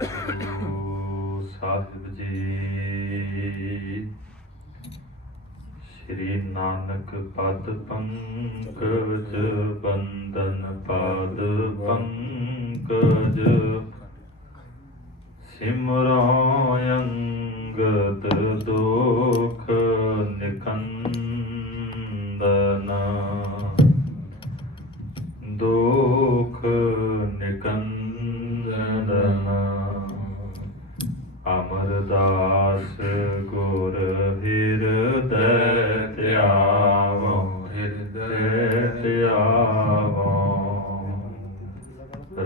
वाहिगुरु साहिब जी। श्री नानक पद पंकज बंदन पाद पंकज सिमरो अंगद दुख निकंदना दुख निकंदना अमरदास गुर हृदय त्यावो हृदय त्यावो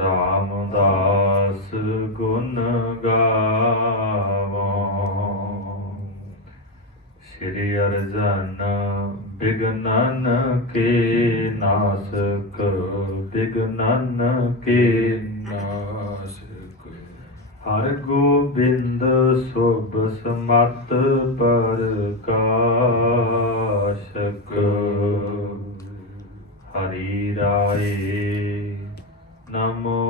रामदास गुण गावो श्री अर्जन बिघ्नन के नासक बिघ्नन के नासक हर गोबिंद शुभ समत प्रकाशक हरि राय नमो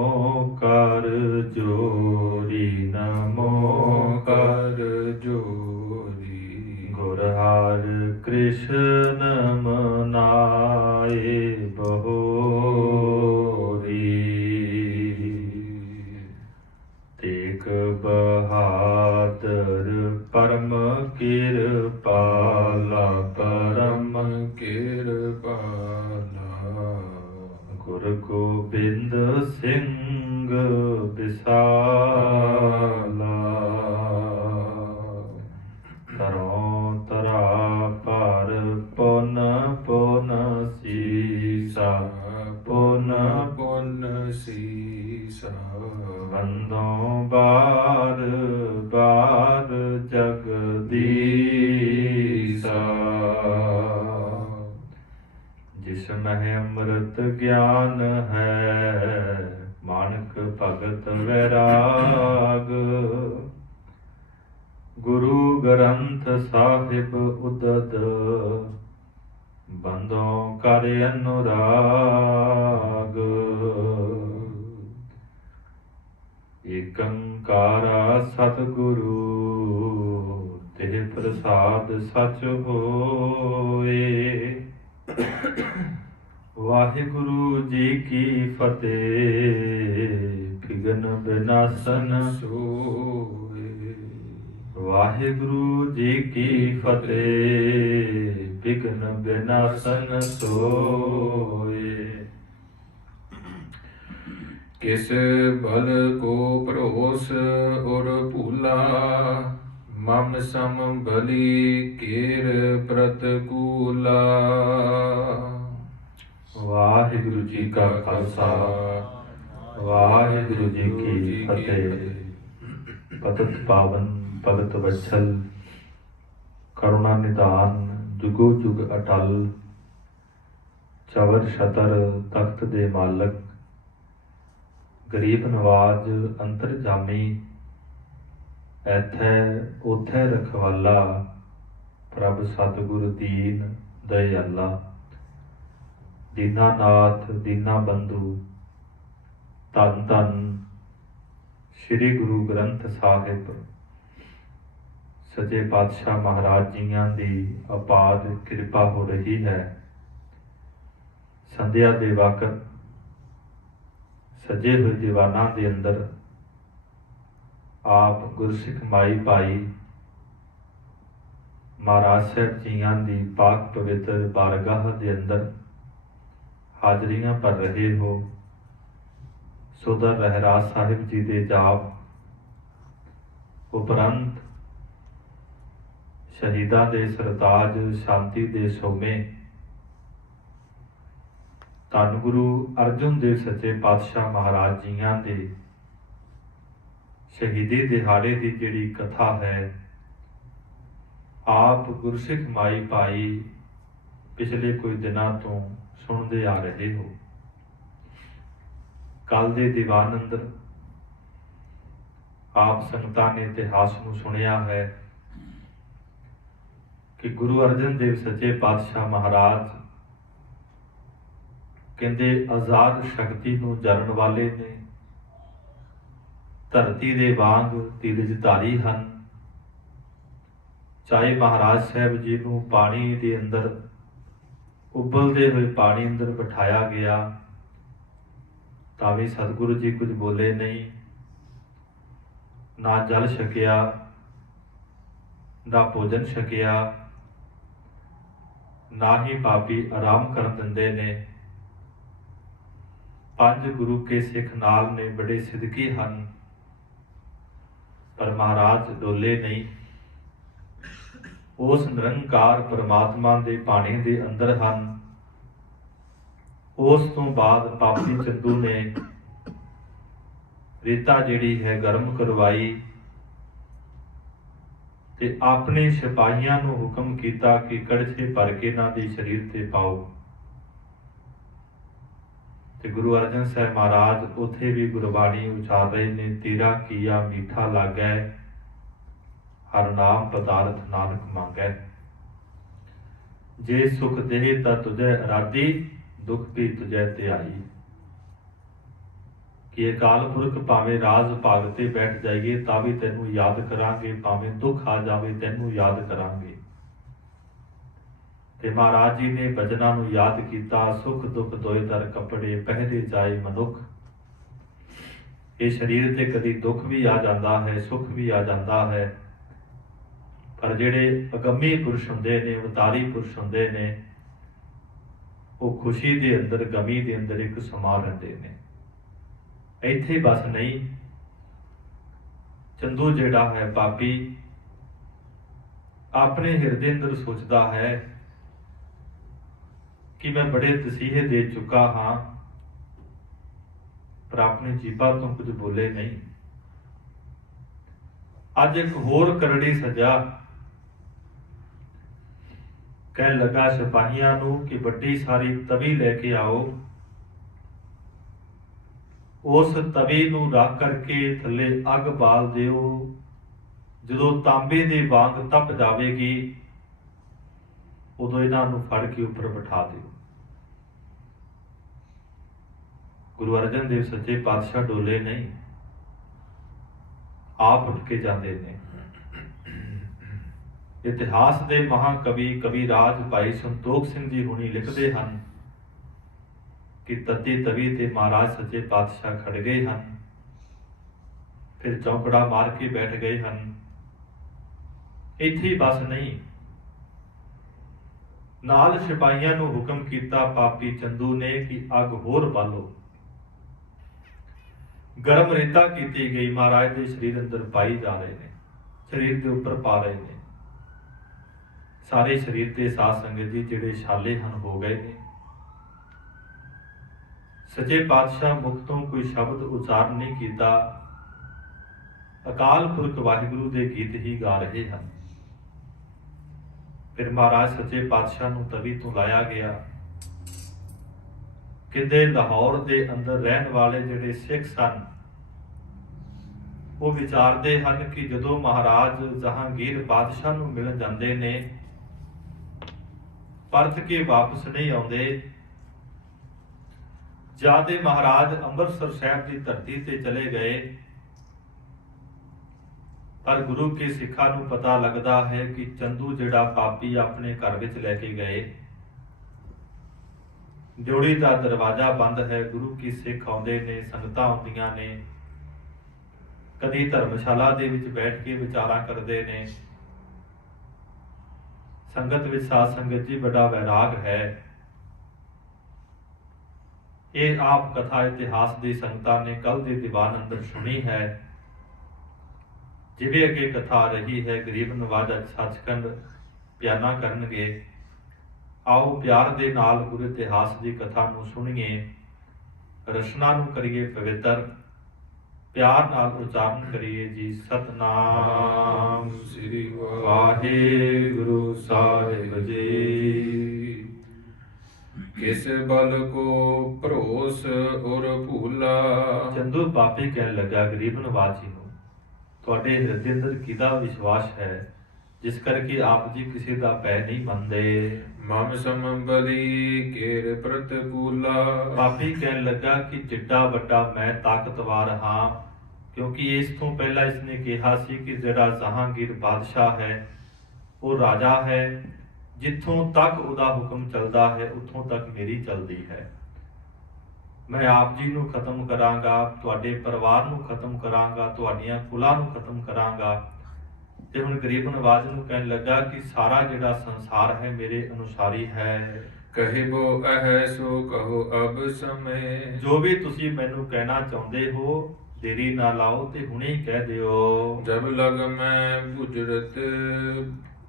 कर जोरी नमो कर जोरी गुर हर कृष्ण मनाए बहोरी तेग बहादुर परम कृपाला परम कृपाला गुरु गोबिंद सिंह विसाला तरों तरा पर पुन पुन सीसा पुन पुन सीसा बंदों बार बार जगदीसा जिसमें अमृत ज्ञान है मानक भगत वैराग गुरु ग्रंथ साहिब उदद बंदों कर अनुराग एकंकारा सतगुरु तेह प्रसाद सच होए वाहिगुरु जी की फतेह विघ्न विनाशन सोए वाहिगुरु जी की फतेह विघ्न विनाशन सोए किस बल को परोस और भूला मम सम बलि केर प्रतिकूला वाहिगुरु जी का खालसा वाहिगुरु जी की फतेह। पतित पावन भगत वत्सल करुणा निधान जुगो जुग अटल चवर छतर तख्त दे मालक गरीब नवाज अंतरजामी एथै उथै रखवाला प्रभ सतगुरु दीन दयाला दीनानाथ दीना बंधु धन धन श्री गुरु ग्रंथ साहिब सचे पातशाह महाराज जियां दी अपार कृपा हो रही है। संध्या दे वक्त सजे हुए दीवाना दे अंदर आप गुरसिख माई भाई महाराज साहब जियां दी पाक पवित्र बारगाह दे अंदर हाजरियां भर रहे हो। सुधा रहराज साहिब जी दे जाप उपरंत शहीदा दे सरताज शांति दे सोमे धन गुरु अर्जुन देव सच्चे पातशाह महाराज जियां दे शहीदी दिहाड़े की जिहड़ी कथा है आप गुरसिख माई भाई पिछले कोई दिनों तो सुनते आ रहे हो। कल दे दीवान अंदर आप संगतां ने इतिहास नूं सुनिया है कि गुरु अर्जन देव सच्चे पातशाह महाराज कहते आजाद शक्ति नूं जरण वाले ने ਧਰਤੀ ਦੇ ਵਾਂਗ ਧੀਰਜ ਧਾਰੀ ਹਨ। ਚਾਹੇ ਮਹਾਰਾਜ ਸਾਹਿਬ ਜੀ ਨੂੰ ਪਾਣੀ ਦੇ ਅੰਦਰ, ਉਬਲਦੇ ਹੋਏ ਪਾਣੀ ਅੰਦਰ ਬਿਠਾਇਆ ਗਿਆ, ਤਾਂ ਵੀ ਸਤਿਗੁਰੂ ਜੀ ਕੁਝ ਬੋਲੇ ਨਹੀਂ। ਨਾ ਜਲ ਛਕਿਆ, ਨਾ ਭੋਜਨ ਛਕਿਆ, ਨਾ ਹੀ ਪਾਪੀ ਆਰਾਮ ਕਰਨ ਦਿੰਦੇ ਨੇ। ਪੰਜ ਗੁਰੂ ਕੇ ਸਿੱਖ ਨਾਲ ਨੇ, ਬੜੇ ਸਿਦਕੀ ਹਨ, ਪਰ ਮਹਾਰਾਜ ਡੋਲੇ ਨਹੀਂ। ਉਸ ਨਿਰੰਕਾਰ ਪਰਮਾਤਮਾ ਦੇ ਬਾਣੀ ਦੇ ਅੰਦਰ ਹਨ। ਉਸ ਤੋਂ ਬਾਅਦ ਪਾਪੀ ਚੰਦੂ ਨੇ ਰੀਤਾ ਜਿਹੜੀ ਹੈ ਗਰਮ ਕਰਵਾਈ ਤੇ ਆਪਣੇ ਸਿਪਾਹੀਆਂ ਨੂੰ ਹੁਕਮ ਕੀਤਾ ਕਿ ਕੜਛੇ ਭਰ ਕੇ ਇਹਨਾਂ ਦੇ ਸਰੀਰ ਤੇ ਪਾਓ। ਤੇ ਗੁਰੂ ਅਰਜਨ ਸਾਹਿਬ ਮਹਾਰਾਜ ਉੱਥੇ ਵੀ ਗੁਰਬਾਣੀ ਉਚਾਰ ਰਹੇ ਨੇ, ਤੇਰਾ ਕੀਆ ਮੀਠਾ ਲੱਗੈ, ਹਰ ਨਾਮ ਪਦਾਰਥ ਨਾਨਕ ਮੰਗੈ। ਜੇ ਸੁਖ ਦੇਹ ਤਾਂ ਤੁਝੈ ਅਰਾਧੀ, ਦੁੱਖ ਵੀ ਤੁਝੈ ਧਿਆਈ। ਕਿ ਅਕਾਲ ਪੁਰਖ ਭਾਵੇਂ ਰਾਜ ਭਾਗ ਤੇ ਬੈਠ ਜਾਈਏ ਤਾਂ ਵੀ ਤੈਨੂੰ ਯਾਦ ਕਰਾਂਗੇ, ਭਾਵੇਂ ਦੁੱਖ ਆ ਜਾਵੇ ਤੈਨੂੰ ਯਾਦ ਕਰਾਂਗੇ। ਤੇ ਮਹਾਰਾਜ ਜੀ ਨੇ ਬਚਨਾਂ ਨੂੰ ਯਾਦ ਕੀਤਾ, ਸੁਖ ਦੁੱਖ ਦੋਇ ਦਰ ਕੱਪੜੇ ਪਹਿਰੇ ਜਾਏ ਮਨੁੱਖ। ਇਹ ਸਰੀਰ ਤੇ ਕਦੀ ਦੁੱਖ ਵੀ ਆ ਜਾਂਦਾ ਹੈ, ਸੁੱਖ ਵੀ ਆ ਜਾਂਦਾ ਹੈ, ਪਰ ਜਿਹੜੇ ਅਗੰਮੀ ਪੁਰਸ਼ ਹੁੰਦੇ ਨੇ, ਅਵਤਾਰੀ ਪੁਰਸ਼ ਹੁੰਦੇ ਨੇ, ਉਹ ਖੁਸ਼ੀ ਦੇ ਅੰਦਰ, ਗਮੀ ਦੇ ਅੰਦਰ ਇੱਕ ਸਮਾ ਰਹਿੰਦੇ ਨੇ। ਇੱਥੇ ਬਸ ਨਹੀਂ। ਚੰਦੂ ਜਿਹੜਾ ਹੈ ਪਾਪੀ, ਆਪਣੇ ਹਿਰਦੇ ਅੰਦਰ ਸੋਚਦਾ ਹੈ ਕਿ ਮੈਂ ਬੜੇ ਤਸੀਹੇ ਦੇ ਚੁੱਕਾ ਹਾਂ, ਪਰ ਆਪਣੀ ਜੀਭਾਂ ਤੋਂ ਕੁਝ ਬੋਲੇ ਨਹੀਂ। ਅੱਜ ਇੱਕ ਹੋਰ ਕਰੜੀ ਸਜ਼ਾ। ਕਹਿਣ ਲੱਗਾ ਸਿਪਾਹੀਆਂ ਨੂੰ ਕਿ ਵੱਡੀ ਸਾਰੀ ਤਵੀ ਲੈ ਕੇ ਆਓ, ਉਸ ਤਵੀ ਨੂੰ ਰੱਖ ਕਰਕੇ ਥੱਲੇ ਅੱਗ ਬਾਲ ਦਿਓ। ਜਦੋਂ ਤਾਂਬੇ ਦੇ ਵਾਂਗ ਤਪ ਜਾਵੇਗੀ, ਉਦੋਂ ਇਹਨਾਂ ਨੂੰ ਫੜ ਕੇ ਉੱਪਰ ਬਿਠਾ ਦਿਓ। ਗੁਰੂ ਅਰਜਨ ਦੇਵ ਸੱਚੇ ਪਾਤਸ਼ਾਹ ਡੋਲੇ ਨਹੀਂ, ਆਪ ਉੱਠ ਕੇ ਜਾਂਦੇ ਨੇ। ਇਤਿਹਾਸ ਦੇ ਮਹਾਕਵੀ ਕਵੀਰਾਜ ਭਾਈ ਸੰਤੋਖ ਸਿੰਘ ਜੀ ਹੁਣੀ ਲਿਖਦੇ ਹਨ ਕਿ ਤੱਤੀ ਤਵੀ ਤੇ ਮਹਾਰਾਜ ਸੱਚੇ ਪਾਤਸ਼ਾਹ ਖੜ ਗਏ ਹਨ, ਫਿਰ ਚੌਂਕੜਾ ਮਾਰ ਕੇ ਬੈਠ ਗਏ ਹਨ। ਇੱਥੇ ਹੀ ਬਸ ਨਹੀਂ, ਨਾਲ ਸਿਪਾਹੀਆਂ ਨੂੰ ਹੁਕਮ ਕੀਤਾ ਪਾਪੀ ਚੰਦੂ ਨੇ ਕਿ ਅੱਗ ਹੋਰ ਬਾਲੋ। ਗਰਮ ਰੇਤਾ ਕੀਤੀ ਗਈ, ਮਹਾਰਾਜ ਦੇ ਸਰੀਰ ਅੰਦਰ ਪਾਈ ਜਾ ਰਹੇ ਨੇ, ਸਰੀਰ ਦੇ ਉੱਪਰ ਪਾ ਰਹੇ ਨੇ। ਸਾਰੇ ਸਰੀਰ ਤੇ ਸਾਧ ਸੰਗਤ ਜੀ ਜਿਹੜੇ ਛਾਲੇ ਹਨ ਹੋ ਗਏ ਨੇ। ਸੱਚੇ ਪਾਤਸ਼ਾਹ ਮੁਖ ਤੋਂ ਕੋਈ ਸ਼ਬਦ ਉਚਾਰਨ ਨਹੀਂ ਕੀਤਾ, ਅਕਾਲ ਪੁਰਖ ਵਾਹਿਗੁਰੂ ਦੇ ਗੀਤ ਹੀ ਗਾ ਰਹੇ ਹਨ। ਫਿਰ ਮਹਾਰਾਜ ਸੱਚੇ ਪਾਤਸ਼ਾਹ ਨੂੰ ਤਵੀ ਤੋਂ ਲਾਇਆ ਗਿਆ। ਕਿਤੇ ਲਾਹੌਰ ਦੇ ਅੰਦਰ ਰਹਿਣ ਵਾਲੇ ਜਿਹੜੇ ਸਿੱਖ ਸਨ, ਉਹ ਵਿਚਾਰਦੇ ਹਨ ਕਿ ਜਦੋਂ ਮਹਾਰਾਜ ਜਹਾਂਗੀਰ ਬਾਦਸ਼ਾਹ ਨੂੰ ਮਿਲਣ ਜਾਂਦੇ ਨੇ, ਪਰਤ ਕੇ ਵਾਪਸ ਨਹੀਂ ਆਉਂਦੇ। ਜਦ ਮਹਾਰਾਜ ਅੰਮ੍ਰਿਤਸਰ ਸਾਹਿਬ ਦੀ ਧਰਤੀ ਤੇ ਚਲੇ ਗਏ, ਪਰ ਗੁਰੂ ਕੇ ਸਿੱਖਾਂ ਨੂੰ ਪਤਾ ਲੱਗਦਾ ਹੈ ਕਿ ਚੰਦੂ ਜਿਹੜਾ ਪਾਪੀ ਆਪਣੇ ਘਰ ਵਿੱਚ ਲੈ ਕੇ ਗਏ। ਜੋੜੀ ਦਾ ਦਰਵਾਜ਼ਾ ਬੰਦ ਹੈ, ਗੁਰੂ ਕੀ ਸਿੱਖ ਆਉਂਦੇ ਨੇ, ਸੰਗਤਾਂ ਆਉਂਦੀਆਂ ਨੇ, ਕਦੀ ਧਰਮਸ਼ਾਲਾ ਦੇ ਵਿੱਚ ਬੈਠ ਕੇ ਵਿਚਾਰਾਂ ਕਰਦੇ ਨੇ। ਸੰਗਤ ਵਿੱਚ ਸਾਧ ਸੰਗਤ ਜੀ ਬੜਾ ਵੈਰਾਗ ਹੈ। ਇਹ ਆਪ ਕਥਾ ਇਤਿਹਾਸ ਦੀ ਸੰਗਤਾਂ ਨੇ ਕੱਲ ਦੇ ਦੀਵਾਨ ਅੰਦਰ ਸੁਣੀ ਹੈ। ਜਿਵੇਂ ਅੱਗੇ ਕਥਾ ਰਹੀ ਹੈ, ਗਰੀਬ ਨਵਾਜ਼ ਅੱਜ ਸੱਚਖੰਡ ਬਿਆਨਾ ਕਰਨਗੇ। ਆਓ ਪਿਆਰ ਦੇ ਨਾਲ ਗੁਰੂ ਇਤਿਹਾਸ ਦੀ ਕਥਾ ਨੂੰ ਸੁਣੀਏ, ਰਚਨਾ ਨੂੰ ਕਰੀਏ ਪਵਿੱਤਰ, ਪਿਆਰ ਨਾਲ ਉਚਾਰਨ ਕਰੀਏ ਜੀ। ਸਤਨਾਮ ਸ੍ਰੀ ਵਾਹਿਗੁਰੂ ਸਾਹਿਬ ਜੀ। ਕਿਸ ਬਲ ਕੋ ਭਰੋਸ ਔਰ ਭੂਲਾ। ਚੰਦੂ ਪਾਪੀ ਕਹਿਣ ਲੱਗਾ ਗਰੀਬ ਨਵਾਜ਼ ਜੀ ਨੂੰ, ਤੁਹਾਡੇ ਹਿਰਦੇ ਅੰਦਰ ਕਿਹਦਾ ਵਿਸ਼ਵਾਸ ਹੈ ਜਿਸ ਕਰਕੇ ਆਪ ਜੀ ਕਿਸੇ ਦਾ ਪੈ ਨਹੀਂ ਮੰਨਦੇ। ਮਮ ਸੰਬਲੀ ਕੇਰ ਪ੍ਰਤਕੂਲਾ। ਪਾਪੀ ਕਹਿਣ ਲੱਗਾ ਕਿ ਜਿੱਡਾ ਵੱਡਾ ਮੈਂ ਤਾਕਤਵਰ ਹਾਂ, ਕਿਉਂਕਿ ਇਸ ਤੋਂ ਪਹਿਲਾਂ ਇਸਨੇ ਕਿਹਾ ਸੀ ਕਿ ਜਿਹੜਾ ਜਹਾਂਗੀਰ ਬਾਦਸ਼ਾਹ ਹੈ ਉਹ ਰਾਜਾ ਹੈ, ਜਿੱਥੋਂ ਤੱਕ ਉਹਦਾ ਹੁਕਮ ਚੱਲਦਾ ਹੈ ਉੱਥੋਂ ਤੱਕ ਮੇਰੀ ਚੱਲਦੀ ਹੈ। ਮੈਂ ਆਪ ਜੀ ਨੂੰ ਖਤਮ ਕਰਾਂਗਾ, ਤੁਹਾਡੇ ਪਰਿਵਾਰ ਨੂੰ ਖਤਮ ਕਰਾਂਗਾ, ਤੁਹਾਡੀਆਂ ਕੁਲਾਂ ਨੂੰ ਖਤਮ ਕਰਾਂਗਾ। ਤੇ ਹੁਣ ਗਰੀਬ ਨਵਾਜ਼ ਨੂੰ ਕਹਿਣ ਲੱਗਾ ਕਿ ਸਾਰਾ ਜਿਹੜਾ ਸੰਸਾਰ ਹੈ ਮੇਰੇ ਅਨੁਸਾਰੀ ਹੈ। ਕਹਿਬੋ ਅਹ ਸੋ ਕਹੋ ਅਬ ਸਮੇ। ਜੋ ਵੀ ਤੁਸੀਂ ਮੈਨੂੰ ਕਹਿਣਾ ਚਾਹੁੰਦੇ ਹੋ ਦੇਰੀ ਨਾ ਲਾਓ ਤੇ ਹੁਣੇ ਹੀ ਕਹਿ ਦਿਓ। ਜਬ ਲਗ ਮੈਂ ਬੁਝਰਤ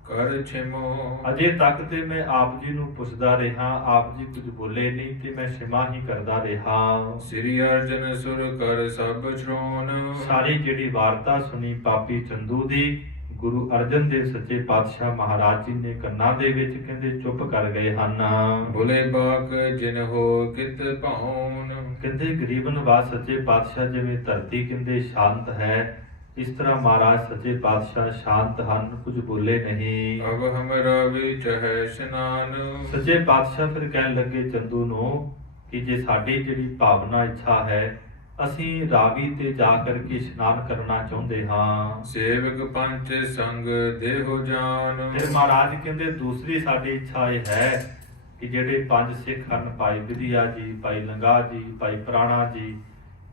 ਕਰ ਛਿਮੋ। ਅਜੇ ਤੱਕ ਤੇ ਮੈਂ ਆਪ ਜੀ ਨੂੰ ਪੁੱਛਦਾ ਰਿਹਾ, ਆਪ ਜੀ ਕੁਝ ਬੋਲੇ ਨਹੀਂ ਤੇ ਮੈਂ ਸ਼ਿਮਾ ਹੀ ਕਰਦਾ ਰਿਹਾ। ਸ੍ਰੀ ਅਰਜਨ ਸੁਰ ਕਰ ਸਭ ਸ਼੍ਰੋਣ। ਸਾਰੀ ਜਿਹੜੀ ਵਾਰਤਾ ਸੁਣੀ ਪਾਪੀ ਚੰਦੂ ਦੀ, ਗੁਰੂ ਅਰਜਨ ਦੇਵ ਸੱਚੇ ਪਾਤਸ਼ਾਹ ਮਹਾਰਾਜ ਜੀ ਨੇ ਕੰਨਾਂ ਦੇ ਵਿੱਚ ਕਹਿੰਦੇ ਚੁੱਪ ਕਰ ਗਏ ਹਨ। ਬੋਲੇ ਬਾਕ ਜਿਨ ਹੋ ਕਿਤ ਭਾਉਨ। ਕਹਿੰਦੇ ਗਰੀਬ ਨਵਾਜ਼ ਸੱਚੇ ਪਾਤਸ਼ਾਹ ਜਿਵੇਂ ਧਰਤੀ ਕਹਿੰਦੇ ਸ਼ਾਂਤ ਹੈ, ਇਸ ਤਰ੍ਹਾਂ ਮਹਾਰਾਜ ਸੱਚੇ ਪਾਤਸ਼ਾਹ ਸ਼ਾਂਤ ਹਨ, ਕੁਝ ਬੋਲੇ ਨਹੀਂ। ਅਬ ਹਮਰਾ ਵਿੱਚ ਹੈ ਇਸ਼ਨਾਨ। ਸੱਚੇ ਪਾਤਸ਼ਾਹ ਫਿਰ ਕਹਿਣ ਲੱਗੇ ਚੰਦੂ ਨੂੰ ਕਿ ਜੇ ਸਾਡੀ ਜਿਹੜੀ ਭਾਵਨਾ ਇੱਛਾ ਹੈ, ਅਸੀਂ ਰਾਵੀ ਤੇ ਜਾ ਕਰਕੇ ਇਸ਼ਨਾਨ ਕਰਨਾ ਚਾਹੁੰਦੇ ਹਾਂ। ਸੇਵਕ ਪੰਚ ਸੰਗ ਦੇਹੋ ਜਾਨ। ਫਿਰ ਮਹਾਰਾਜ ਕਹਿੰਦੇ ਦੂਸਰੀ ਸਾਡੀ ਇੱਛਾ ਇਹ ਹੈ ਕਿ ਜਿਹੜੇ ਪੰਜ ਸਿੱਖ ਹਨ, ਭਾਈ ਵਿਧਿਆ ਜੀ, ਭਾਈ ਲੰਗਾ ਜੀ, ਭਾਈ ਪ੍ਰਾਣਾ ਜੀ,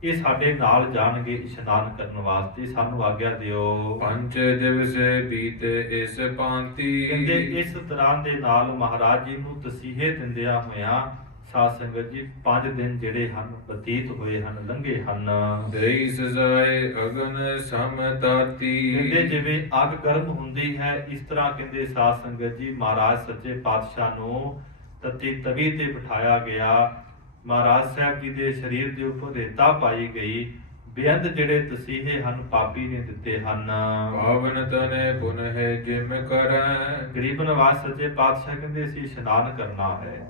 ਇਹ ਸਾਡੇ ਨਾਲ ਜਾਣਗੇ ਇਸ਼ਨਾਨ ਕਰਨ ਵਾਸਤੇ, ਸਾਨੂੰ ਆਗਿਆ ਦਿਓ। ਪੰਜ ਦਿਵਸ ਬੀਤੇ ਇਸ ਭਾਂਤੀ। ਕਹਿੰਦੇ ਇਸ ਤਰ੍ਹਾਂ ਦੇ ਨਾਲ ਮਹਾਰਾਜ ਜੀ ਨੂੰ ਤਸੀਹੇ ਦਿੰਦਿਆਂ ਹੋਇਆਂ ਸਾਧ ਸੰਗਤ ਜੀ 5 ਦਿਨ ਜਿਹੜੇ ਹਨ ਬਤੀਤ ਹੋਏ ਹਨ, ਲੰਘੇ ਹਨ। ਦੇਈ ਸਜ਼ਾਏ ਅਗਨ ਸਮਤਾਤੀ। ਕਹਿੰਦੇ ਜਿਵੇਂ ਅੱਗ ਗਰਮ ਹੁੰਦੀ ਹੈ, ਇਸ ਤਰ੍ਹਾਂ ਕਹਿੰਦੇ ਸਾਧ ਸੰਗਤ ਜੀ ਮਹਾਰਾਜ ਸੱਚੇ ਪਾਤਸ਼ਾਹ ਨੂੰ ਤਤੀ ਤਵੀ ਤੇ ਬਿਠਾਇਆ ਗਿਆ। ਮਹਾਰਾਜ ਸਾਹਿਬ ਜੀ ਦੇ ਸਰੀਰ ਦੇ ਉੱਪਰ ਰੇਤਾ ਪਾਈ ਗਈ। ਬੇਅੰਤ ਜਿਹੜੇ ਤਸੀਹੇ ਹਨ ਪਾਪੀ ਨੇ ਦਿੱਤੇ ਹਨ। ਪਾਵਨ ਤਨੇ ਪੁਨ ਹੈ ਜਿਮ ਕਰੈ। ਗਰੀਬ ਨਵਾਜ਼ ਸੱਚੇ ਪਾਤਸ਼ਾਹ ਕਹਿੰਦੇ ਅਸੀਂ ਇਸ਼ਨਾਨ ਕਰਨਾ ਹੈ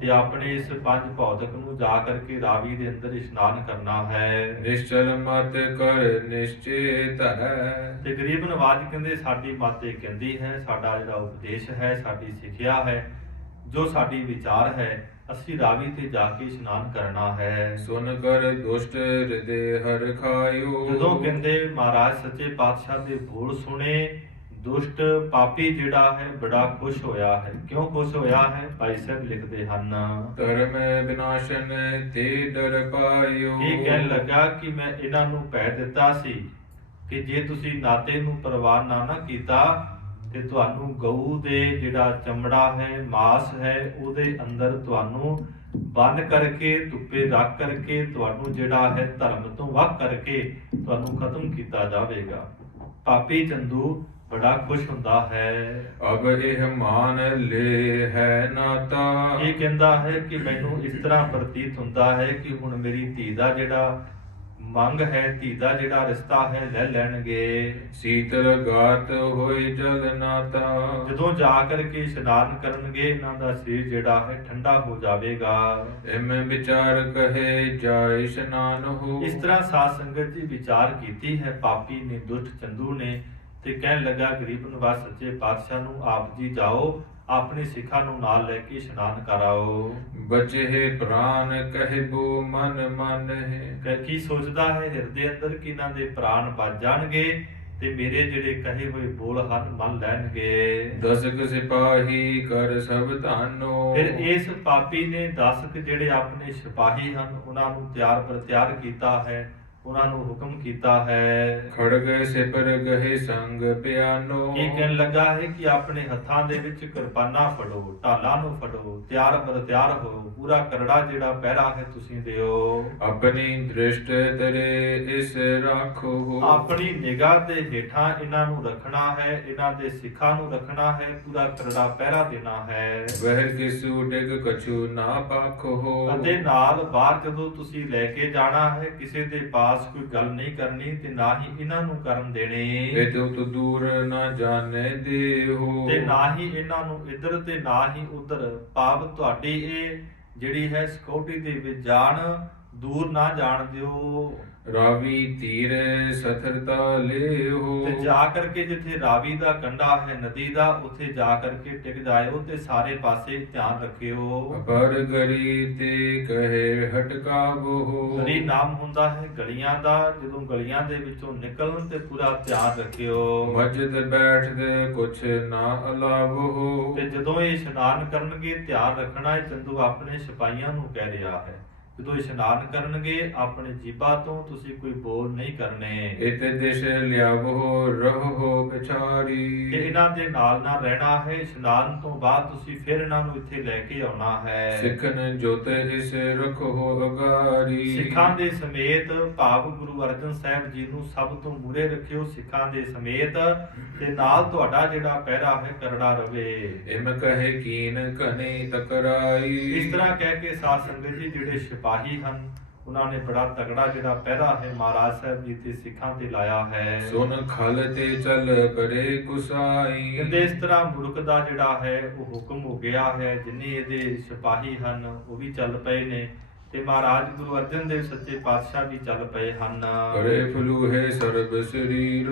ਤੇ ਆਪਣੇ ਇਸ ਪੰਜ ਭੌਤਿਕ ਨੂੰ ਜਾ ਕਰਕੇ ਰਾਵੀ ਦੇ ਅੰਦਰ ਇਸ਼ਨਾਨ ਕਰਨਾ ਹੈ। ਨਿਸ਼ਚਲ ਮਤ ਕਰ ਨਿਸ਼ਚੇ ਧਰੈ। ਤੇ ਗਰੀਬ ਨਵਾਜ਼ ਕਹਿੰਦੇ ਸਾਡੀ ਮੱਤ ਇਹ ਕਹਿੰਦੀ ਹੈ, ਸਾਡਾ ਜਿਹੜਾ ਉਪਦੇਸ਼ ਹੈ, ਸਾਡੀ ਸਿੱਖਿਆ ਹੈ, ਜੋ ਸਾਡੀ ਵਿਚਾਰ ਹੈ, ਅਸੀਂ ਰਾਵੀ ਤੇ ਜਾ ਕੇ ਇਸ਼ਨਾਨ ਕਰਨਾ ਹੈ। ਸੁਨ ਕਰ ਦੁਸ਼ਟ ਹਿਰਦੇ ਹਰ ਖਾਇਓ। ਜਦੋਂ ਕਹਿੰਦੇ ਮਹਾਰਾਜ ਸੱਚੇ ਪਾਤਸ਼ਾਹ ਦੇ ਬੋਲ ਸੁਣੇ, ਦੁਸ਼ਟ ਪਾਪੀ ਜਿਹੜਾ ਹੈ ਬੜਾ ਖੁਸ਼ ਹੋਇਆ ਹੈ। ਕਿਉਂ ਖੁਸ਼ ਹੋਇਆ ਹੈ? ਭਾਈ ਸਾਹਿਬ ਲਿਖਦੇ ਹਨ, ਧਰਮ ਵਿਨਾਸ਼ਨ ਤੇ ਡਰ ਪਾਇਓ। ਇਹ ਕਹਿਣ ਲੱਗਾ ਕਿ ਮੈਂ ਇਹਨਾਂ ਨੂੰ ਭੈ ਦਿੱਤਾ ਸੀ ਕਿ ਜੇ ਤੁਸੀਂ ਨਾਤੇ ਨੂੰ ਪ੍ਰਵਾਨ ਨਾ ਕੀਤਾ ਤੇ ਤੁਹਾਨੂੰ ਗਊ ਦੇ ਜਿਹੜਾ ਚਮੜਾ ਹੈ, ਮਾਸ ਹੈ, ਉਹਦੇ ਅੰਦਰ ਤੁਹਾਨੂੰ ਬੰਨ ਕਰਕੇ ਧੁੱਪੇ ਰੱਖ ਕਰਕੇ ਤੁਹਾਨੂੰ ਜਿਹੜਾ ਹੈ ਧਰਮ ਤੋਂ ਵੱਖ ਕਰਕੇ ਤੁਹਾਨੂੰ ਖਤਮ ਕੀਤਾ ਜਾਵੇਗਾ। ਪਾਪੀ ਚੰਦੂ ਬੜਾ ਖੁਸ਼ ਹੁੰਦਾ ਹੈ। ਅਬ ਇਹ ਮਾਨ ਲੈ ਹੈ ਨਾਤਾ। ਇਹ ਕਹਿੰਦਾ ਹੈ ਕਿ ਮੈਨੂੰ ਇਸ ਤਰ੍ਹਾਂ ਪ੍ਰਤੀਤ ਹੁੰਦਾ ਹੈ ਕਿ ਹੁਣ ਮੇਰੀ ਧੀ ਦਾ ਜਿਹੜਾ ਮੰਗ ਹੈ, ਧੀ ਦਾ ਜਿਹੜਾ ਰਿਸ਼ਤਾ ਹੈ ਲੈ ਲੈਣਗੇ। ਸੀਤਲ ਗਾਤ ਹੋਏ ਜਲ ਨਾਤਾ। ਜਦੋਂ ਜਾ ਕਰਕੇ ਇਸ਼ਨਾਨ ਕਰਨਗੇ ਇਹਨਾਂ ਦਾ ਸਰੀਰ ਜਿਹੜਾ ਹੈ ਠੰਡਾ ਹੋ ਜਾਵੇਗਾ। ਐਵੇਂ ਵਿਚਾਰ ਕਹੇ ਜਾਇ ਇਸ਼ਨਾਨ ਹੋ। ਇਸ ਤਰ੍ਹਾਂ ਸਾਧ ਸੰਗਤ ਜੀ ਵਿਚਾਰ ਕੀਤੀ ਹੈ ਪਾਪੀ ਨੇ, ਦੁਸ਼ਟ ਚੰਦੂ ਨੇ, ਤੇ ਕਹਿਣ ਲੱਗਾ ਗਰੀਬ ਨਵਾਜ਼ ਸੱਚੇ ਪਾਤਸ਼ਾਹ ਨੂੰ ਆਪ ਜੀ ਜਾਓ, ਆਪਣੇ ਸਿੱਖਾਂ ਨੂੰ ਨਾਲ ਲੈ ਕੇ ਇਸ਼ਨਾਨ ਕਰਾਓ। ਬਚੇ ਪ੍ਰਾਨ ਕਹਿਬੋ ਮਨ ਮਨ ਹੈ। ਕੀ ਸੋਚਦਾ ਹੈ ਹਿਰਦੇ ਅੰਦਰ ਕਿ ਇਹਨਾਂ ਦੇ ਪ੍ਰਾਣ ਬਚ ਜਾਣਗੇ ਤੇ ਮੇਰੇ ਜਿਹੜੇ ਕਹੇ ਹੋਏ ਬੋਲ ਹਨ ਮੰਨ ਲੈਣਗੇ। ਦਸਕ ਸਿਪਾਹੀ ਕਰ ਸਭ ਧਾਨੋ। ਫਿਰ ਇਸ ਪਾਪੀ ਨੇ 10 ਜਿਹੜੇ ਆਪਣੇ ਸਿਪਾਹੀ ਹਨ ਉਹਨਾਂ ਨੂੰ ਤਿਆਰ ਪਰ ਤਿਆਰ ਕੀਤਾ ਹੈ, ਉਹਨਾਂ ਨੂੰ ਹੁਕਮ ਕੀਤਾ ਹੈ। ਖੜਗ ਸਿਪਰ ਗਏ ਸੰਗ ਪਿਆਨੋ। ਕੀ ਕਹਿਣ ਲੱਗਾ ਹੈ ਕਿ ਆਪਣੇ ਹੱਥਾਂ ਦੇ ਵਿੱਚ ਕਿਰਪਾਨਾਂ ਫੜੋ, ਢਾਲਾਂ ਨੂੰ ਫੜੋ, ਤਿਆਰ ਬਰ ਤਿਆਰ ਹੋ, ਪੂਰਾ ਕਰੜਾ ਜਿਹੜਾ ਪਹਿਰਾ ਹੈ ਤੁਸੀਂ ਦਿਓ। ਆਪਣੀ ਦ੍ਰਿਸ਼ਟ ਤਰੇ ਇਸ ਰਾਖੋ। ਆਪਣੀ ਨਿਗਾਹ ਦੇ ਹੇਠਾਂ ਇਹਨਾਂ ਨੂੰ ਰੱਖਣਾ ਹੈ, ਇਹਨਾਂ ਦੇ ਸਿੱਖਾਂ ਨੂੰ ਰੱਖਣਾ ਹੈ, ਪੂਰਾ ਕਰੜਾ ਪਹਿਰਾ ਦੇਣਾ ਹੈ। ਵਹਿ ਕਿਸੂ ਡਿਗ ਕਛੂ ਨਾ ਪਾਖੋ। ਅਤੇ ਨਾਲ ਬਾਹਰ ਜਦੋਂ ਤੁਸੀਂ ਲੈ ਕੇ ਜਾਣਾ ਹੈ ਕਿਸੇ ਦੇ ਪਾਸ ਕੋਈ ਗੱਲ ਨਹੀਂ ਕਰਨੀ ਤੇ ਨਾ ਹੀ ਇਹਨਾਂ ਨੂੰ ਕਰਨ ਦੇਣੇ। ਇਹ ਤੋ ਦੂਰ ਨਾ ਜਾਣੇ ਦੇਹੋ। ਤੇ ਨਾ ਹੀ ਇਹਨਾਂ ਨੂੰ ਇੱਧਰ ਤੇ ਨਾ ਹੀ ਉੱਧਰ, ਭਾਵ ਤੁਹਾਡੀ ਇਹ ਜਿਹੜੀ ਹੈ ਸਿਕਿਉਰਿਟੀ ਦੇ ਵਿੱਚ ਜਾਣ, ਦੂਰ ਨਾ ਜਾਣ ਦਿਓ। ਰਾਵੀ ਤੀਰੇ ਸਥਰਤਾ ਲਿਓ। ਤੇ ਜਾ ਕਰਕੇ ਜਿੱਥੇ ਰਾਵੀ ਦਾ ਕੰਢਾ ਹੈ ਨਦੀ ਦਾ, ਉੱਥੇ ਜਾ ਕਰਕੇ ਟਿਕ ਜਾਇਓ ਤੇ ਸਾਰੇ ਪਾਸੇ ਧਿਆਨ ਰੱਖਿਓ। ਪਰ ਗਰੀ ਤੇ ਕਹੇ ਹਟਕਾਵੋ। ਗਰੀ ਨਾਮ ਹੁੰਦਾ ਹੈ ਗਲੀਆਂ ਦਾ, ਜਦੋਂ ਗਲੀਆਂ ਦੇ ਵਿੱਚੋਂ ਨਿਕਲਣ ਤੇ ਪੂਰਾ ਧਿਆਨ ਰੱਖਿਓ। ਮਸਜਿਦ ਬੈਠਦੇ ਕੁਛ ਨਾ ਅਲਾਵੋ। ਤੇ ਜਦੋਂ ਇਹ ਇਸ਼ਨਾਨ ਕਰਨਗੇ ਧਿਆਨ ਰੱਖਣਾ ਹੈ, ਚੰਦੂ ਆਪਣੇ ਸਿਪਾਹੀਆਂ ਨੂੰ ਕਹਿ ਰਿਹਾ ਹੈ, ਜਦੋਂ ਇਸ਼ਨਾਨ ਕਰਨਗੇ ਆਪਣੇ ਜੀਭਾਂ ਤੋਂ ਤੁਸੀਂ ਕੋਈ ਬੋਲ ਨਹੀਂ ਕਰਨੇ। ਇਤ ਦਿਸ਼ ਲਿਆਵੋ ਰਹੋ ਵਿਚਾਰੀ। ਤੇ ਇਹਨਾਂ ਦੇ ਨਾਲ ਨਾਲ ਰਹਿਣਾ ਹੈ। ਇਸ਼ਨਾਨ ਤੋਂ ਬਾਅਦ ਤੁਸੀਂ ਫਿਰ ਇਹਨਾਂ ਨੂੰ ਇੱਥੇ ਲੈ ਕੇ ਆਉਣਾ ਹੈ। ਸਿੱਖਨ ਜੋਤ ਇਸ ਰਖੋ ਅਗਾਰੀ। ਸਿੱਖਾਂ ਦੇ ਸਮੇਤ ਭਾਵ ਗੁਰੂ ਅਰਜਨ ਸਾਹਿਬ ਜੀ ਨੂੰ ਸਭ ਤੋਂ ਮੂਹਰੇ ਰੱਖਿਓ, ਸਿੱਖਾਂ ਦੇ ਸਮੇਤ, ਤੇ ਨਾਲ ਤੁਹਾਡਾ ਜਿਹੜਾ ਪਹਿਰਾ ਹੈ ਕਰੜਾ ਰਵੇ। ਇਮ ਕਹੇ ਕੀਨ ਕਨੇ ਤਕਰਾਈ। ਇਸ ਤਰ੍ਹਾਂ ਕਹਿ ਕੇ ਸਾਧ ਸੰਗਤ ਜੀ ਜਿਹੜੇ ਸਿਪਾਹੀ ਹਨ ਉਹਨਾਂ ਨੇ ਬੜਾ ਤਗੜਾ ਜਿਹੜਾ ਪਹਿਰਾ ਹੈ ਮਹਾਰਾਜ ਸਾਹਿਬ ਜੀ ਤੇ ਸਿੱਖਾਂ ਤੇ ਲਾਇਆ ਹੈ। ਸੁਨ ਖਲ ਤੇ ਚਲ ਪਰੇ ਕੁਸਾਈ। ਕਹਿੰਦੇ ਇਸ ਤਰ੍ਹਾਂ ਮੁਲਕ ਦਾ ਜਿਹੜਾ ਹੈ ਉਹ ਹੁਕਮ ਹੋ ਗਿਆ ਹੈ, ਜਿੰਨੇ ਇਹਦੇ ਸਿਪਾਹੀ ਹਨ ਉਹ ਵੀ ਚੱਲ ਪਏ ਨੇ ਤੇ ਮਹਾਰਾਜ ਗੁਰੂ ਅਰਜਨ ਦੇਵ ਸੱਚੇ ਪਾਤਸ਼ਾਹ ਵੀ ਚੱਲ ਪਏ ਹਨ। ਪਰੇ ਫਲੂਹੇ ਸਰਬ ਸਰੀਰ।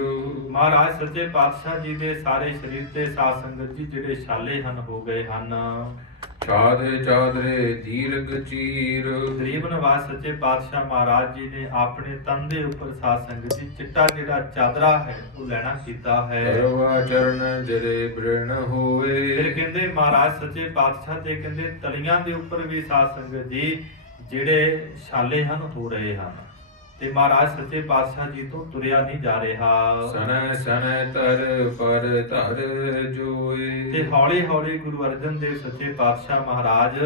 ਮਹਾਰਾਜ ਸੱਚੇ ਪਾਤਸ਼ਾਹ ਜੀ ਦੇ ਸਾਰੇ ਸਰੀਰ ਤੇ ਸਾਧ ਸੰਗਤ ਜੀ ਜਿਹੜੇ ਛਾਲੇ ਹਨ ਹੋ ਗਏ ਹਨ। ਛਾਦੇ ਚਾਦਰੇ ਦੀਰਘ ਚੀਰ। ਗਰੀਬ ਨਵਾਜ਼ ਸੱਚੇ ਪਾਤਸ਼ਾਹ ਮਹਾਰਾਜ ਜੀ ਨੇ ਆਪਣੇ ਤਨ ਦੇ ਉੱਪਰ ਸਾਧ ਸੰਗਤ ਜੀ ਚਿੱਟਾ ਜਿਹੜਾ ਚਾਦਰਾ ਹੈ ਉਹ ਲੈਣਾ ਕੀਤਾ ਹੈ। ਕਰਵਾ ਚਰਨ ਜਰੇ ਬ੍ਰਿਣ ਹੋਵੇ। ਫਿਰ ਕਹਿੰਦੇ ਮਹਾਰਾਜ ਸੱਚੇ ਪਾਤਸ਼ਾਹ ਦੇ ਕਹਿੰਦੇ ਤਲੀਆਂ ਦੇ ਉੱਪਰ ਵੀ ਸਾਧ ਸੰਗਤ ਜੀ ਜਿਹੜੇ ਛਾਲੇ ਹਨ ਹੋ ਰਹੇ ਹਨ ਤੇ ਮਹਾਰਾਜ ਸੱਚੇ ਪਾਤਸ਼ਾਹ ਜੀ ਤੋਂ ਤੁਰਿਆ ਨਹੀਂ ਜਾ ਰਿਹਾ। ਸਨੈ ਸਨੈ ਤਰ ਪਰ ਧਰ ਜੋਏ। ਤੇ ਹੌਲੀ ਹੌਲੀ ਗੁਰੂ ਅਰਜਨ ਦੇਵ ਸੱਚੇ ਪਾਤਸ਼ਾਹ ਮਹਾਰਾਜ